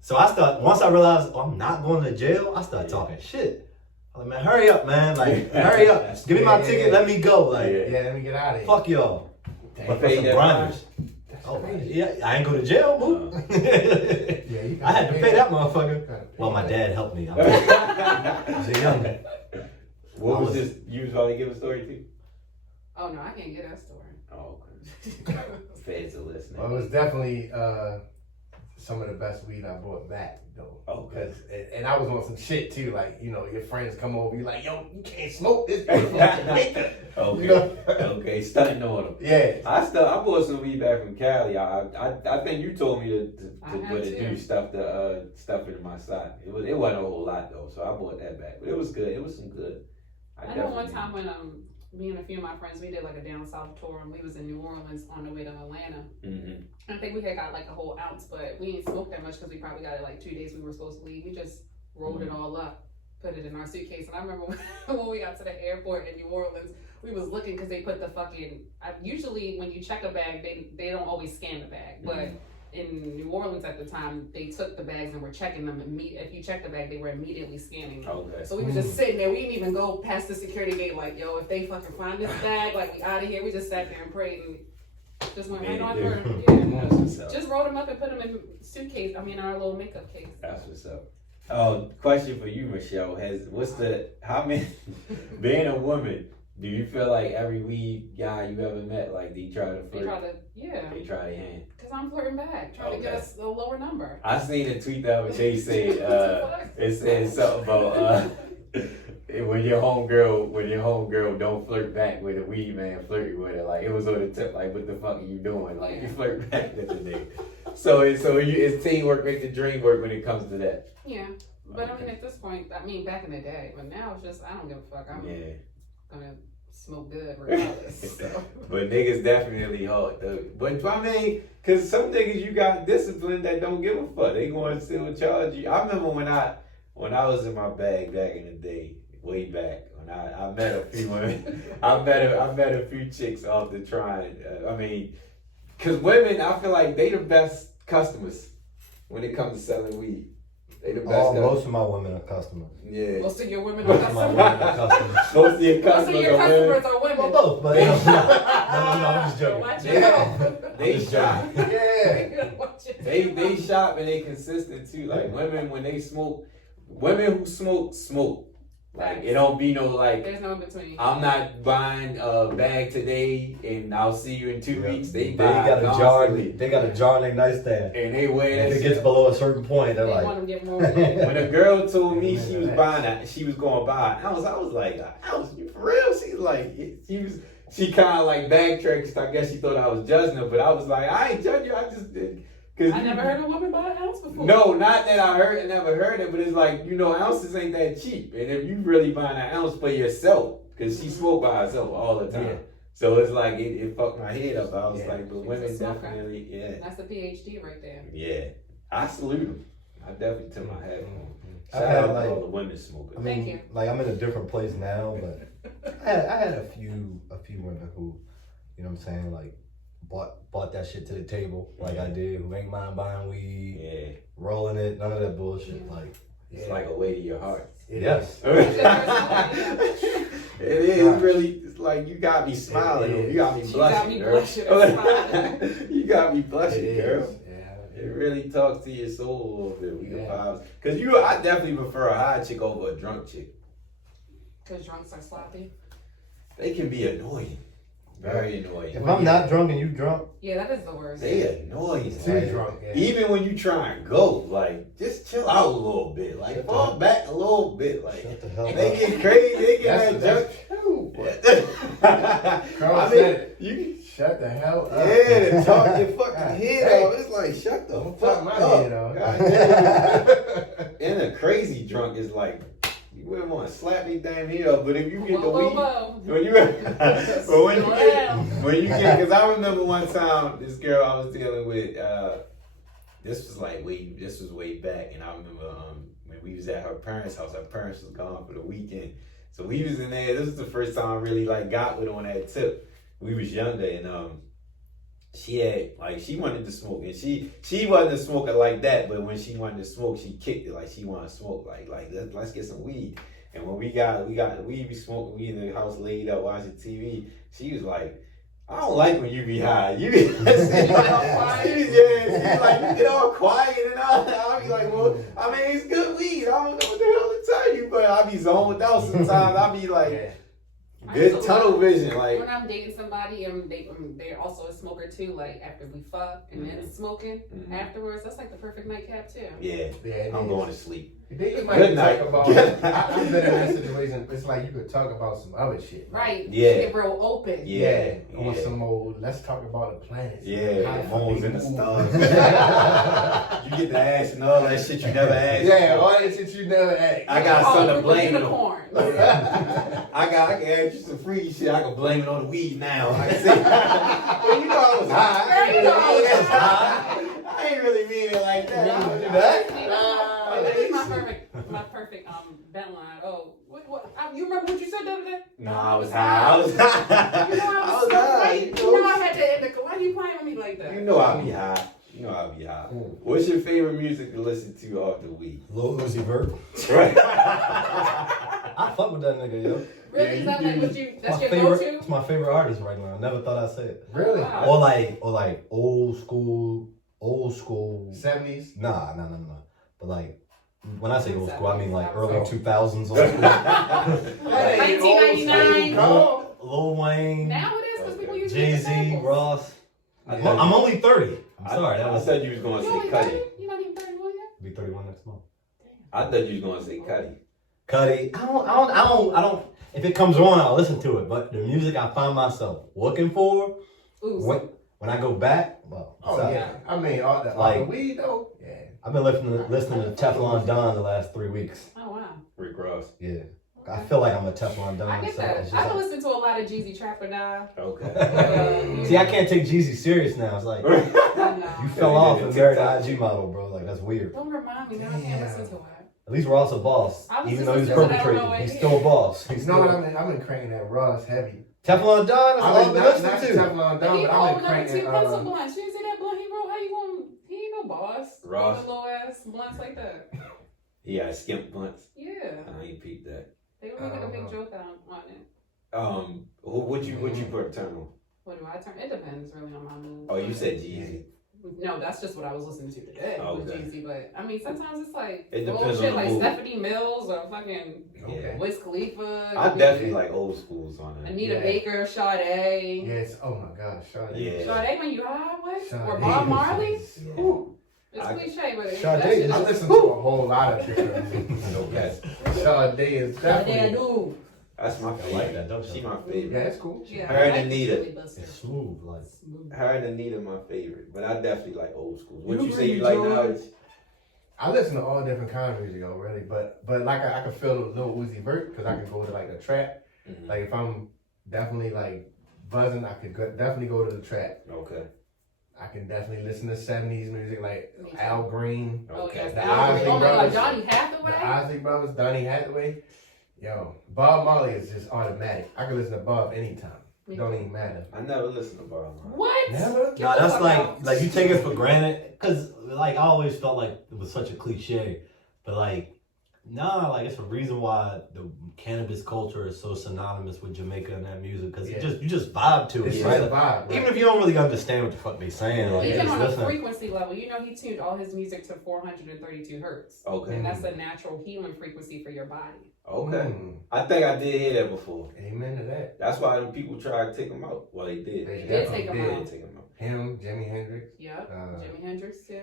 So once I realized I'm not going to jail, I started talking shit. I'm like, man, hurry up, man. Like, hurry up. Give me my ticket, let me go. Like, let me get out of here. fuck y'all. But for Pay some that grinders. Oh, yeah, I ain't go to jail, boo. I had to pay that motherfucker. Well, my dad helped me. I was a youngin'. What was this? You was about to give a story too? Oh no, I can't get that story. Oh, okay. Fans are listening. Well, it was definitely some of the best weed I brought back though. Okay. And I was on some shit too, like, you know, your friends come over, you like, yo, you can't smoke this Jamaica. Okay. You know? Okay, stunting on them. Yeah. I bought some weed back from Cali. I think you told me to do stuff in my side. It wasn't a whole lot though, so I bought that back. But it was good. It was some good. I know one time when me and a few of my friends, we did like a down south tour and we was in New Orleans on the way to Atlanta. Mm-hmm. I think we had got like a whole ounce, but we didn't smoke that much because we probably got it like 2 days we were supposed to leave. We just rolled it all up, put it in our suitcase. And I remember when we got to the airport in New Orleans, we was looking because they put the fucking, usually when you check a bag, they don't always scan the bag, but in New Orleans at the time, they took the bags and were checking them. If you check the bag, they were immediately scanning them. Okay. So we were just sitting there. We didn't even go past the security gate like, yo, if they fucking find this bag, like, we out of here. We just sat there and prayed and just went right on through. Yeah. That's what's up. Just rolled them up and put them in our little makeup case. That's what's up. Oh, question for you, Michelle. Being a woman, do you feel like every weed guy you ever met, like they try to flirt? They try to hand. Because I'm flirting back, trying to get us a lower number. I seen a tweet the other day said, it said something about when your homegirl don't flirt back with a weed man flirting with her. Like it was on the tip, like what the fuck are you doing? Like you flirt back with the nigga. So it's teamwork make the dream work when it comes to that. Yeah. But I mean at this point, back in the day, but now it's just I don't give a fuck. I'm gonna smoke good regardless. So. But niggas definitely hard though. But I mean, cause some niggas you got discipline that don't give a fuck. They going to still charge you. I remember when I was in my bag back in the day, way back, when I met a few women. I met a few chicks off the trying. Cause women, I feel like they the best customers when it comes to selling weed. They the best. Most of my women are customers. Yeah. Most of your women Most are of my women are customers. customers. Most of your customers are women. Well, both, but no, I'm just joking. Watch They shop. Yeah. They shop and they consistent too. Like women when they smoke, women who smoke. Like it don't be no like. There's no in between. I'm not buying a bag today and I'll see you in 2 weeks. They got a jar. They got a jar in their nightstand. And they wear that. If it gets below a certain point, they're like. Want to get more. When a girl told me she was going to buy an ounce, I was like, an ounce? You for real? She's like, she kind of like backtracked. I guess she thought I was judging her, but I was like, I ain't judging you. I just did. I never heard a woman buy an ounce before. No, not that I never heard it, but it's like, ounces ain't that cheap. And if you really buying an ounce for yourself, because she smoked by herself all the time. Yeah. So it's like, it fucked my head up. I was like, but women definitely, That's a PhD right there. Yeah. I salute them. I definitely tip my hat on. I Shout had out to all the women smokers. Thank you. Like I'm in a different place now, but I had a few women who, you know what I'm saying, like bought that shit to the table like I did, who ain't mind buying weed, rolling it, none of that bullshit. Like it's like a way to your heart. Yes. It is really. It's like you got me smiling. You got me She blushing, got me girl. blushing and smiling. You got me blushing, It girl. is. Yeah. It really talks to your soul a little bit. We can Yeah. vibes. Cause I definitely prefer a high chick over a drunk chick. Cause drunks are sloppy. They can be annoying. Very annoying. If I'm not drunk and you drunk, Yeah, that is the worst. They annoying. Too Like, drunk. Yeah. even when you try and go, like, just chill out a little bit. Like, Shut fall back a little bit. Like, shut the hell they up. get crazy. They get That's that true. junk. Carl I said mean, you Shut the hell up. yeah, to talk your fucking God, head hey. off. It's like, shut the Don't fuck talk my up. head off. God damn. And a crazy drunk is like, you wouldn't want to slap me damn head up, but if you get the Whoa, weed, whoa, whoa. when you, but when you get, because I remember one time this girl I was dealing with, this was way back, and I remember when we was at her parents' house. Her parents was gone for the weekend, so we was in there. This was the first time I really like got with her on that tip. We was younger, and she had she wanted to smoke, and she wasn't a smoker like that, but when she wanted to smoke, she kicked it like she wanted to smoke, like let's get some weed. And when we got the weed, we smoking weed in the house, laid up watching TV. She was like, I don't like when you be high. You be she's like, you get all quiet, and I'll be like, well, I mean, it's good weed. I don't know what the hell to tell you, but I be zoned out sometimes. I be like. Yeah. Good tunnel vision, like when I'm dating somebody and they're also a smoker too, like after we fuck and then smoking afterwards, that's like the perfect nightcap too. yeah, Yeah, I'm going to sleep. Then you might Good night. talk about. I've been in that situation. It's like you could talk about some other shit. Right. Yeah. Get real open. Yeah, On yeah. some old. Let's talk about the planets. Yeah, How the the moons fuck and the they move. stars. You get to ask and all that shit you never asked. Yeah, all that shit you never asked. I got Call something it to blame it on. unicorn. I can ask you some free shit. I can blame it on the weed now. I can say, well, you know I was high. Girl, you know I was high. I ain't really mean it like that. I don't do that. That is my perfect bent line. Oh, what? You remember what you said the other day? No, I was high. I was high. You know I was so high. right. You know I had to end the. Why you playing with me like that? You know I'll be high. You know I'll be high. What's your favorite music to listen to off the weed? Lil Uzi Vert. Right. I fuck with that nigga, yo. Really? Yeah, Is that you like do. what you? That's My your favorite. go-to? It's my favorite artist right now. I never thought I'd say it. Really? Wow. Or like old school. 70s. Nah. But like, when I say old school, I mean like Oh. early 2000s old school. Hey, 1999. old school. Lil Wayne, Now it is because people use Jay-Z, Ross. I I'm only 30. I'm sorry. That I was thought you was gonna You say only Cuddy. 30? You not even 31 yet? be 31 next month. I thought you was gonna say Cuddy. Cuddy. I don't. If it comes on, I'll listen to it. But the music I find myself looking for Ooh. when I go back, well, Oh so- yeah. I mean, all the Like- weed though. Yeah. I've been listening to Teflon Don the last 3 weeks. Oh wow. Rick Ross. Yeah, I feel like I'm a Teflon Don. I get so that. it's just I've like- listened to a lot of Jeezy Trapper now. Okay. See, I can't take Jeezy serious now. It's like you No. fell off and married an TikTok. IG model, bro. Like that's weird. Don't remind me. Now I can't listen to it. At least Ross a boss, I was even just though he's listening to that on perpetrating. my way He's here. still a boss. He's You know what still I've been cranking that Ross heavy. Teflon Don. That's all I've been not listening to. Teflon Don, He but I've holding been up cranking. two pencil blunts. You see that blunt he wrote? How you want? He ain't no boss. Ross. With little ass blunts like that. Yeah, skimp blunts. Yeah. I ain't peeped that. They were making a big joke on it. What you put turn on? What do I turn? It depends really on my mood. Oh, you said Jeezy. No, that's just what I was listening to today with Okay. Jeezy. But I mean, sometimes it's like It depends bullshit on the like mood. Stephanie Mills or fucking Yeah. Wiz Khalifa. I definitely like old schools on that. Anita Yeah. Baker, Sade. Yes. Oh my gosh. Sade. Yeah. Sade when you high with? Sade Or Bob Marley? is- Ooh. It's I- cliche, but Sade that shit is- I just- listen to a whole lot of different music. Okay. Sade is Sade, I definitely. do. That's my I favorite. like that, don't you? She my favorite. Yeah, it's cool. Yeah, Her and I like Anita. Billy Buster. It's smooth, like. Smooth. Her and Anita my favorite, but I definitely like old schools. What You you say you really like George? now? I listen to all different kind of music already, but like I can feel the little Uzi Vert because I can go to like the trap. Mhm. Like if I'm definitely like buzzing, I could definitely go to the trap. Okay. I can definitely listen to 70s music like Me too. Al Green, Oh, Okay. yes. The Oh, Isley my God, Brothers. Johnny the Hathaway? Isley Brothers, Donny Hathaway. Yo, Bob Marley is just automatic. I can listen to Bob anytime. Me It don't too. even matter. I never listened to Bob Marley. What? Never? Get Nah, the that's fuck like out. you take it for granted, cause like I always felt like it was such a cliche, but like Nah, like it's a reason why the cannabis culture is so synonymous with Jamaica and that music because you just vibe to It's it, just right? a vibe. Even if you don't really understand what the fuck they saying, like Even just on a listen. frequency level, you know, he tuned all his music to 432 hertz. Okay. And that's a natural healing frequency for your body. Okay. I think I did hear that before. Amen to that. That's why them people tried to take him out. Well, they did. They did take him They out. did take him out. Him, Jimi Hendrix. Yep. Uh, Jimi Hendrix too.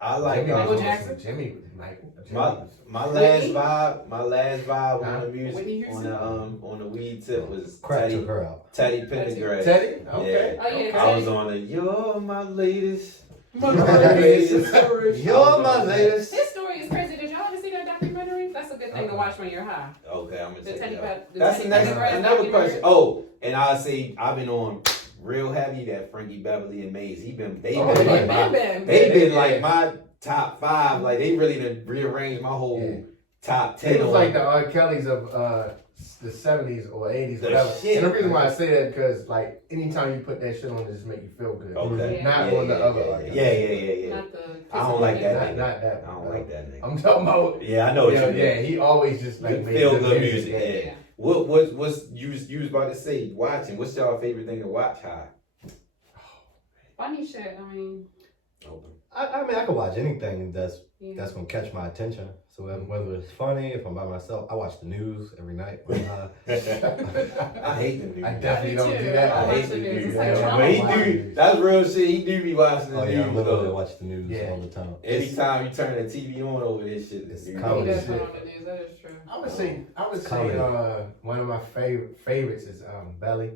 I like Jimmy was Michael on Jackson? some Jimmy was Michael. my last vibe Huh? on the music Whitney Houston? on the weed tip was Crack took her out. Teddy Pendergrass. Teddy? Okay. Oh, yeah, I was on the You're my latest. My latest. You're my latest. His story is crazy. Did y'all ever see that documentary? That's a good thing to watch when you're high. Okay, I'm gonna The take Teddy it out. the That's Teddy the next Pendergrass another documentary? question. Oh, and I say I've been on real heavy that Frankie Beverly and Maze. They've Oh, been they been. like my top 5. Like they really done rearranged my whole top 10. It was like the R. Kelly's of the 70s or 80s, The whatever. shit. And the reason why I say that because like anytime you put that shit on, it just make you feel good. Okay. Yeah. Not Yeah, on the yeah, other yeah, R. Kelly. yeah. Not the I don't like that Not, nigga. not that. I don't like that nigga. I'm talking about. Yeah, I know what you mean. Yeah, he always just like made Feel good music. Yeah. Yeah. What's you was about to say? Watching. What's y'all favorite thing to watch? High. Funny shit. I mean, Okay. I mean, I can watch anything that's yeah. gonna catch my attention. So whether it's funny, if I'm by myself, I watch the news every night. I hate the news. I definitely I don't do do too. that. I I hate watch the the news. news. It's like Yeah, drama. But he watch the do. news. That's real shit. He do be watching the Oh yeah, I news literally though. watch the news Yeah. all the time. Anytime you turn the TV on over this shit, It's you comedy. He know. does shit. put on the news. That is true. I would say Comedy. one of my favorites is Belly.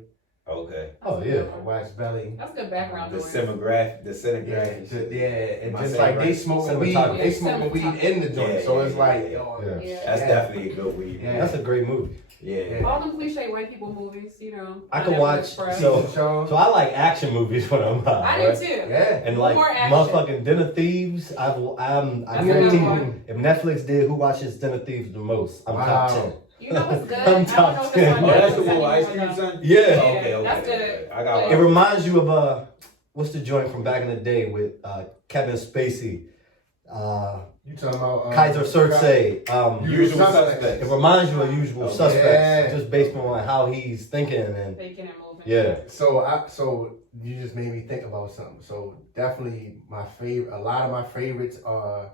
Okay. Oh yeah. I watch Belly. That's good background The noise. cinematograph, the Yeah, cinematograph. and My just like they favorite. smoking weed, Cinematography. they smoking weed in the joint, Yeah, so it's yeah, like, yeah. yo, Yeah. That's Yeah. definitely a good weed. Yeah. That's a great movie. Yeah. All them cliche white people movies, you know. I could Pineapple watch- Express. so- Sean. So I like action movies when I'm high. I right? do too. Yeah. And like More action. motherfucking Dinner Thieves, I That's guarantee a good you, one. if Netflix did who watches Dinner Thieves the most, I'm top Wow. 10. You know what's good? I'm I don't top know if 10. it's on Oh, that's the Netflix one with Ice anymore, Cube, though. son? Yeah. Okay. That's good. I got It one. reminds you of what's the joint from back in the day with Kevin Spacey, You talking about Kaiser Soze. Usual It Suspects. reminds you of Usual Okay. Suspects, Yeah. just based on how he's thinking and Faking and moving. yeah. So you just made me think about something. So definitely a lot of my favorites are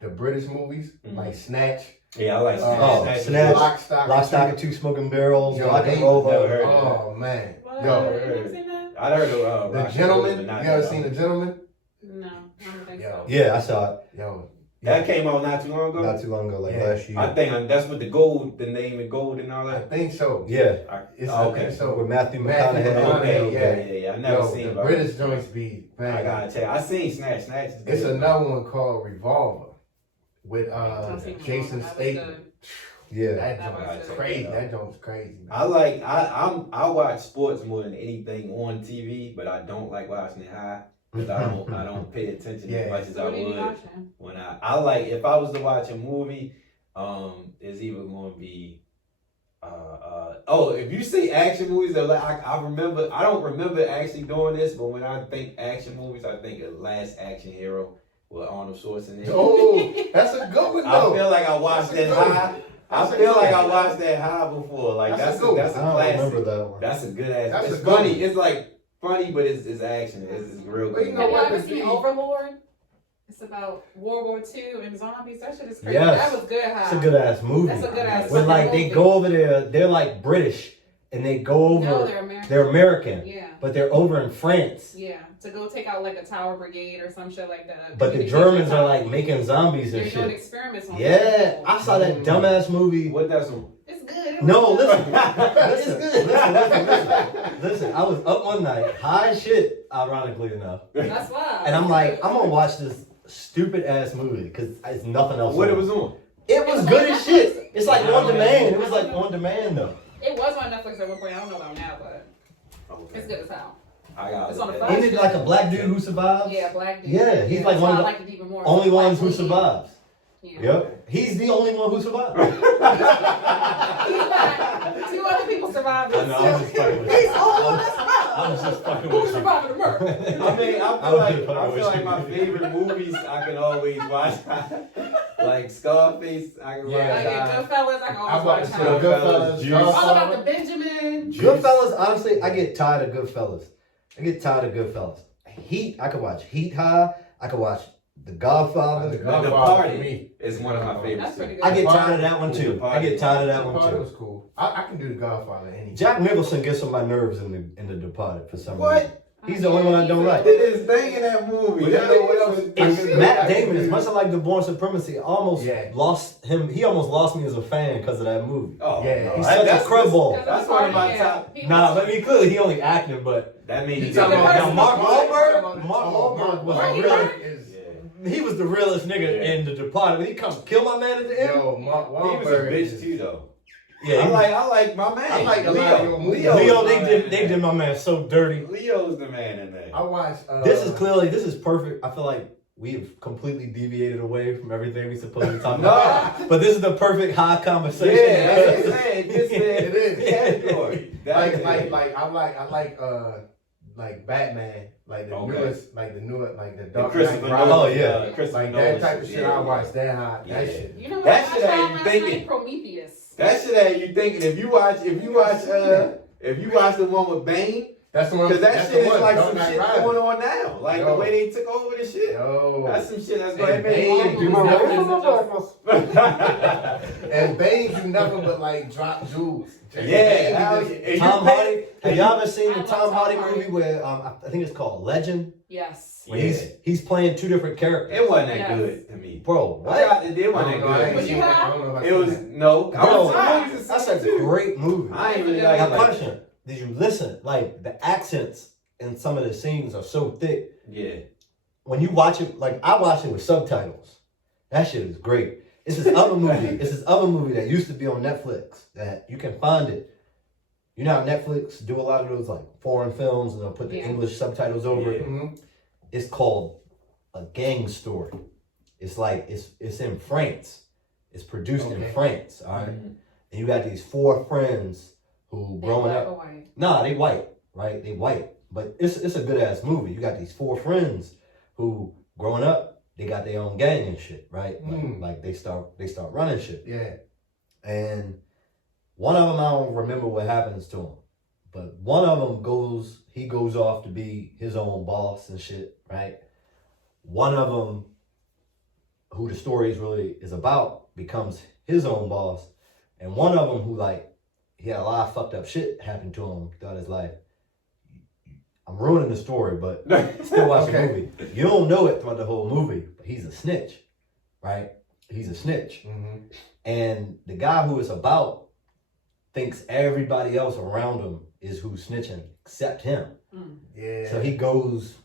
the British movies, Mhm. like Snatch, Yeah, I like Oh, Snatch. Snatch. Lock, Stock, Lock, and Stock, and Two Smoking Barrels, Yo, Rock and they- Roll. Never heard Two. of Oh man, What? Yo. You never seen that? I heard of The Rock and Roll, Gentleman. but You not ever that seen The one. Gentleman? No, I don't think Yo. so. Yeah, I saw it Yo, That came out not too long ago. not too long ago, like Yeah. last year. I think that's with the gold, the name of gold and all I that. think so. Yeah, It's Oh, okay. okay. So with Matthew Matthew McConaughey. McConaughey. Yeah. I never yo, seen the about British it. joints be I bang. gotta tell you, I seen Snatch. Snatch is It's good. another one called Revolver with I've seen Jason Revolver. That was Statham. good. Yeah, That That joint was is good. crazy. That joint's crazy, man. I watch sports more than anything on TV, but I don't like watching it high because I don't pay attention Yeah. as much as So I what are you would watching? when I like if I was to watch a movie, it's either going to be if you say action movies, I remember I don't remember actually doing this, but when I think action movies, I think of Last Action Hero with Arnold Schwarzenegger. Oh, that's a good one I though. feel like I watched That's a that good one. high. I That's a feel good like I one. watched that high before. Like That's a that's good that's I a don't classic. remember that one. That's a good ass. That's It's a good funny. one. It's like funny, but it's action. It's real But you good. know Have you what, ever the seen beat- Overlord? It's about World War II and zombies. That shit is crazy. Yes. That was good. it's a good ass movie. That's a good ass. When like fucking they movie. go over there, they're like British, and they go over. No, they're American. They're American, Yeah. but they're over in France. Yeah. To go take out like a tower brigade or some shit like that. But the Germans are like making zombies and They're doing shit. experiments on Yeah, people. I saw that dumbass movie. What that's one? It's good. It No, was listen, good. listen. I was up one night, high as shit, ironically enough, That's why. and I'm like, I'm gonna watch this stupid ass movie because it's nothing else. What on. it was on? It was good as shit. It's like on demand. It was like on demand though. It was on Netflix at one point. I don't know about now, but it's good as hell. I got It's on the it. phone. Ain't it like a black dude who survives? Yeah, black dude. Yeah, he's like that's one why of I the liked it even more. only It's a ones black who lead. survives. Yeah. Yep, he's the only one who survived. He's not. Two other people survived. I know, I'm just fucking with you. He's the only one that survived. I was just fucking Who with you. survived the murder? I mean, I I was feel like just my favorite movies I can always watch. Like Scarface, I can Yeah. watch. Goodfellas, I can I always watch watch the House. Goodfellas. Juice. All about the Benjamin. Goodfellas, honestly, I get tired of Goodfellas. I get tired of Goodfellas. Heat, I could watch Heat High. I could watch The Godfather. The The Godfather Party for me. is one of my favorites. That's pretty too. good. I get tired of that one The too. Party. I get tired of that one Godfather too. was cool. I can do the Godfather any. Jack Nicholson gets on my nerves in the Departed for some reason. What? He's the only one I don't like. Did his thing in that movie. But you know what else? It's Matt Damon, as much as I like The Born Supremacy, I almost Yeah. lost him. He almost lost me as a fan because of that movie. Oh, Yeah, no. He's That- such a that's- crudball. That's one of my top. Nah, but I mean, clearly he only acted, but That means You he's talking about Now, Mark Wahlberg? Mark Mark Wahlberg was Mark a real. Wahlberg? Yeah. He was the realest nigga Yeah. in The Departed. When he come kill my man at the end. Yo, Mark He was a Wahlberg. bitch too, though. Yeah, he- I like my man. I like a lot of your movies. Leo, is they my did man. my man so dirty. Leo's the man in there. I watched. This is perfect. I feel like we've completely deviated away from everything we supposed to be talking about. No. But this is the perfect high conversation. Yeah, that's what I'm saying. This It is. category. like Batman, like the Okay. newest, like the newer, like the The Dark Christopher Knight Nolan. Oh, Rises. yeah. Christopher Like Nolan that type of shit. yeah, I watch that high. Yeah. That shit. You know what? That I shit watched ain't last thinking. night, Prometheus. That shit ain't you thinking. If you watch the one with Bane, That's the one. because that that's shit the is one, like Dark some Knight shit Rises. going on now. Like the Yo. way they took over the shit. Yo. That's some shit that's And going to Bane do Bane. nothing. And Bane do nothing but like drop jewels. Yeah, hell Bane yeah. just- And you Tom pay- Hardy. Have y'all ever seen the I love Tom Tom Hardy Hardy. movie where I think it's called Legend? Yes. Where he's playing two different characters. It wasn't that Yes. good to me. Bro, I what? got it. It I wasn't don't know, I that ain't good. Was seen you that. high? I don't know if I It seen was that. no. I Bro, was surprised. that's a great movie. I ain't really I like have a it. question. Did you listen? Like the accents in some of the scenes are so thick. Yeah. When you watch it, like I watch it with subtitles. That shit is great. It's this other movie. It's this other movie that used to be on Netflix that you can find it. You know how Netflix do a lot of those like foreign films and they'll put the Yeah. English subtitles over it. Mhm. It's called A Gang Story. It's like it's in France. It's produced in Okay. France. All right? Mhm. And you got these four friends who They growing black up. or white? Nah, they white, right? They white. But it's a good ass movie. You got these four friends who growing up, they got their own gang and shit, right? Like they start running shit. Yeah. And one of them, I don't remember what happens to him, but one of them goes off to be his own boss and shit, right? One of them, who the story is really is about, becomes his own boss, and one of them who like he had a lot of fucked up shit happen to him throughout his life. I'm ruining the story, but still watch the Okay. movie. You don't know it throughout the whole movie, but he's a snitch, right? He's a snitch. Mm-hmm. And the guy who it's about thinks everybody else around him is who's snitching except him. Yeah. So he goes,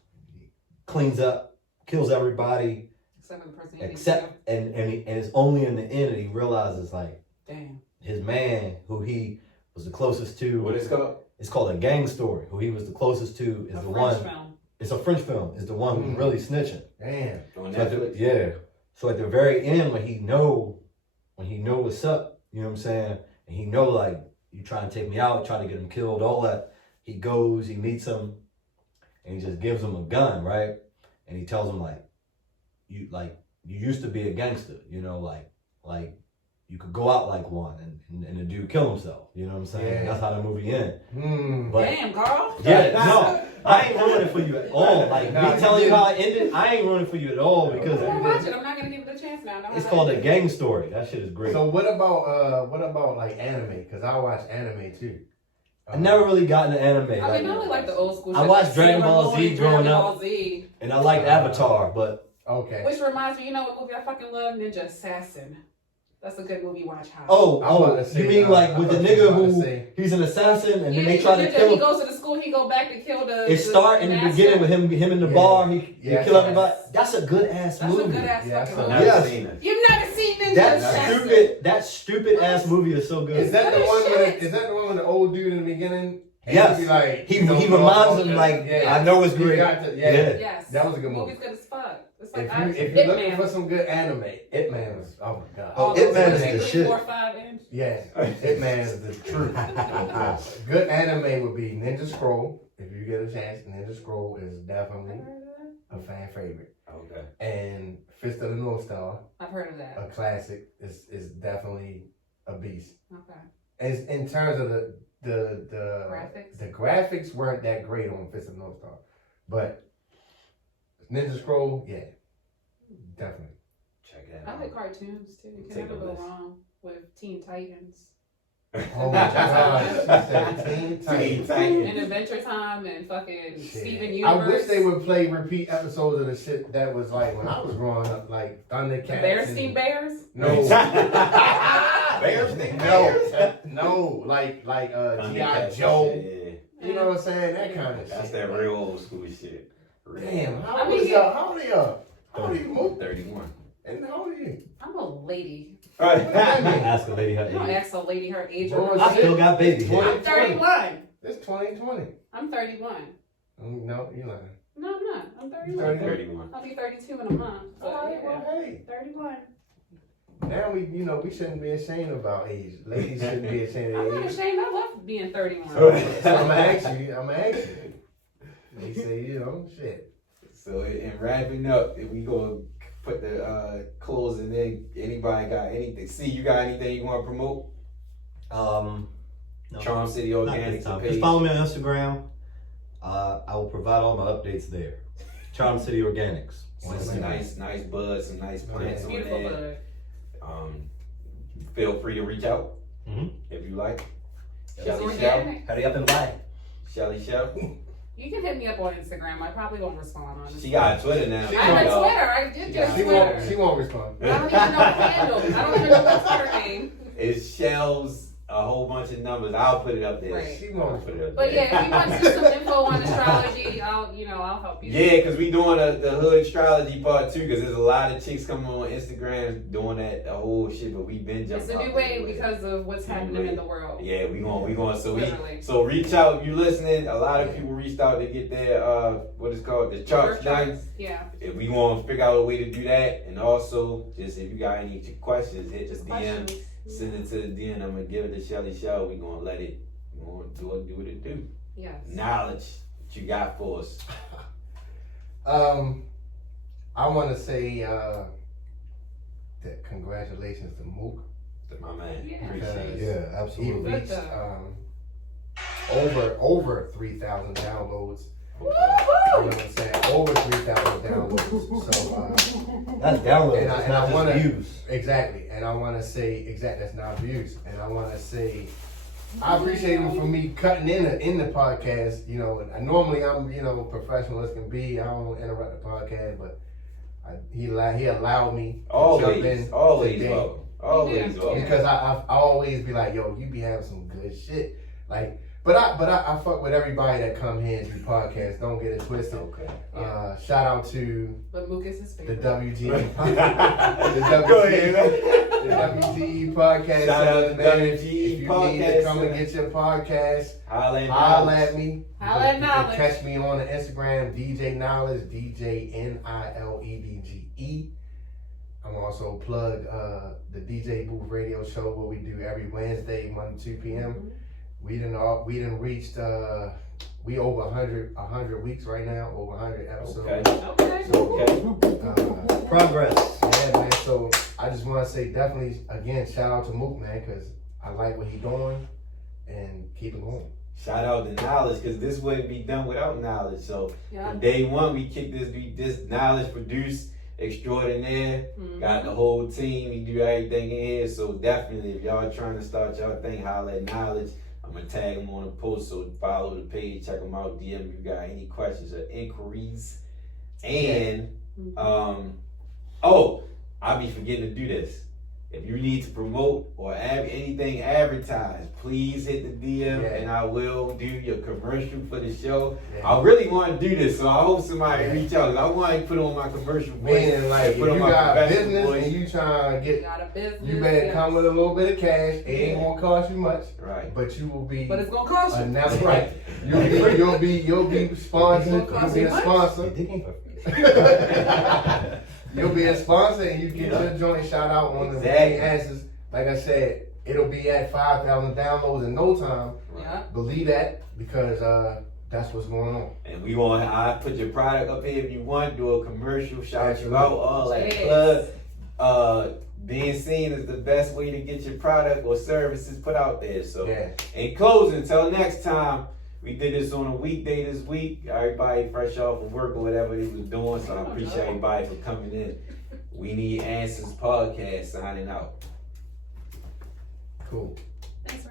cleans up, kills everybody Except for the person he except, and it's only in the end that he realizes like Damn. his man who he was the closest to. What is it called? It's called A Gang Story. Who he was the closest to is A the French one. film. It's a French film. Is the one who's Mhm. really snitching. Damn. On So at the- Netflix? yeah. So at the very end, when he know what's up, you know what I'm saying, and he know like you trying to take me out, trying to get him killed, all that. He goes, he meets him, and he just gives him a gun, right? And he tells him you used to be a gangster, you know, like you could go out like one, and the dude kill himself. You know what I'm saying? Yeah. That's how the movie ends. Hmm. But Damn, Carl. yeah, no, I ain't ruining it for you at all. Like Nah, me telling you you how it ended, I ain't ruining it for you at all because I'm gonna watch it. I'm not gonna give it a chance now. it's called A Gang Story. That shit is great. So what about like anime? Because I watch anime too. I never really got into anime. I mean, I only like the old school. I shit, watched like Dragon Sailor Ball Z Moon, growing Dragon up. Ball Z. And I liked Avatar, but Okay. Which reminds me, you know what movie I fucking love? Ninja Assassin. That's a good movie. Watch how. you mean like with the nigga who he's an assassin and then they try to kill He him? goes to the school. He go back to kill the. It start in the master. beginning with him in the Yeah. bar. He Yes. kill everybody. That's a good ass That's movie. a good ass Yeah, fucking I've movie. never Yes. seen it. You've never seen Ninja That Assassin? stupid ass movie is so good. Is that the Good one shit. with the old dude in the beginning? And Yes. He, be like, He you know, reminds him yeah, like yeah. I know it's He great. got to- Yeah. Yes. That was a good The movie. movie's good as fuck. It's like If you're looking for some good anime, Ip Man was, oh my god. Oh, Ip Man is the 3, shit. 4, 5 inch. Yeah, Ip Man is the truth. Good anime would be Ninja Scroll. If you get a chance, Ninja Scroll is definitely a fan favorite. Okay. And Fist of the North Star, I've heard of that. a classic, is definitely a beast. Okay. As in terms of the Graphics? the graphics weren't that great on Fist of the North Star, but Ninja Scroll, yeah, definitely. Check it I out. like cartoons too. You can Take never a go list. wrong with Teen Titans Oh my God, she said Teen Teen Titans. Titans. and Adventure Time and fucking Shit. Steven I Universe. wish they would play repeat episodes of the shit that was like when I was growing up, like Thundercats. The Bearstein Bears. No. Bears, No, like G.I. Thundercats, Joe. yeah. You know what I'm saying? That kind of That's shit. that real old school shit. Damn, how I old mean, is y'all? How old are y'all? How old are you? Mo? 31. And how old are you? I'm a lady. Ask a lady her You don't age. ask a lady her age What or was her I height. still got baby hair. I'm 31. It's 2020. I'm 31. No, you're lying. No, I'm not. I'm 31. 31. I'll be 32 in a month. So, All right, yeah. well, hey. 31. Now we shouldn't be ashamed of our age. Ladies shouldn't be ashamed I'm of not their age. ashamed. I love being 31. So I'm gonna ask you. They say, you know, shit. So in wrapping up, if we go put the closing in, anybody got anything? See, you got anything you want to promote? No, Charm City not Organics this time. page. Just follow me on Instagram. I will provide all my updates there. Charm City Organics. on Some Instagram. nice buds, some nice plants It's on beautiful, there. bud. Feel free to reach out Mhm. if you like. It's Shelly Shell. organic. Hurry up and buy. Shelly Shell. You can hit me up on Instagram. I probably won't respond, honestly. She got a Twitter now. I have a y'all. Twitter. I did She get got- a She Twitter. won't respond. I don't even know the handle. I don't even know what's her name. It shells a whole bunch of numbers. I'll put it up there. Right. She I'll won't. put it up But there. yeah, if you want to do some info on astrology, I'll help you. Yeah, because we doing the hood astrology part too, because there's a lot of chicks coming on Instagram doing the whole shit, but we been jumping. It's a new out wave anyway. because of what's happening in the world. Yeah, we going. Literally. So reach out if you listening. A lot of people reached out to get their what is called the charts done. Yeah. If we want to figure out a way to do that, and also just if you got any questions, hit Just the DM, questions. send it to the DM. I'm gonna give it to Shelly Show. We gonna let it. We gonna do what it do. Yes. Knowledge. What you got for us? I want to say that congratulations to Mook. My man. Yeah. Appreciate it. Yeah, He absolutely. reached over 3,000 downloads. You know Woo-hoo! what I'm saying? Over 3,000 downloads. So That's downloads. And I- That's and I not wanna- just views. exactly, and I want to say that's not views, and I want to say I appreciate him for me cutting in the podcast. You know, and normally I'm professional as can be. I don't interrupt the podcast, but he allowed me to jump in Always today. welcome. Always Yeah. welcome. Because I always be like, yo, you be having some good shit. Like, but I fuck with everybody that come here and do podcasts. Don't get it twisted. Okay. Shout out to But Mook is his the favorite. WG, Go the ahead. WGE podcast. Shout out to man. WGE If you need to podcast. come and get your podcast, Holla holla at me. Holla at You can Knowledge. catch me on the Instagram, DJ Knowledge, DJNILEDGE. I'm also plug the DJ Booth Radio Show where we do every Wednesday, 1 to 2 p.m. We done reached we over 100 weeks right now, over 100 episodes. Okay. Okay. Progress. Yeah, man. So I just want to say definitely again, shout out to Mook, man, because I like what he doing and keep it going. Shout out to Knowledge, because this wouldn't be done without Knowledge. So Yeah. from day one, we kicked this Knowledge produced extraordinaire. Mhm. Got the whole team. We do everything in here. So definitely, if y'all trying to start y'all thing, holla at Knowledge. I'm gonna tag them on the post. So follow the page, check them out. DM if you got any questions or inquiries. And I'll be forgetting to do this. If you need to promote or anything advertised, please hit the DM and I will do your commercial for the show. Yeah. I really want to do this, so I hope somebody Yeah. reach out. 'Cause I want to put on my commercial voice. Meaning, like, if put on you my got professional business voice. and you trying to You get, got a business. you better yes. come with a little bit of cash. It ain't gonna cost you much, Right. but you will be But it's gonna cost you. another right. You'll be sponsored. It's gonna You'll cost be you a much? sponsor. They ain't for free. You'll be a sponsor and you get your joint shout out on the Exactly. answers. Like I said, it'll be at 5,000 downloads in no time. Yeah. Believe that because That's what's going on. And I put your product up here if you want, do a commercial, shout you out, all that Yes. plug. Being seen is the best way to get your product or services put out there. So Yeah. in closing, until next time, we did this on a weekday this week. Everybody fresh off of work or whatever they was doing. So I appreciate everybody for coming in. We Need Answers podcast signing out. Cool. Thanks for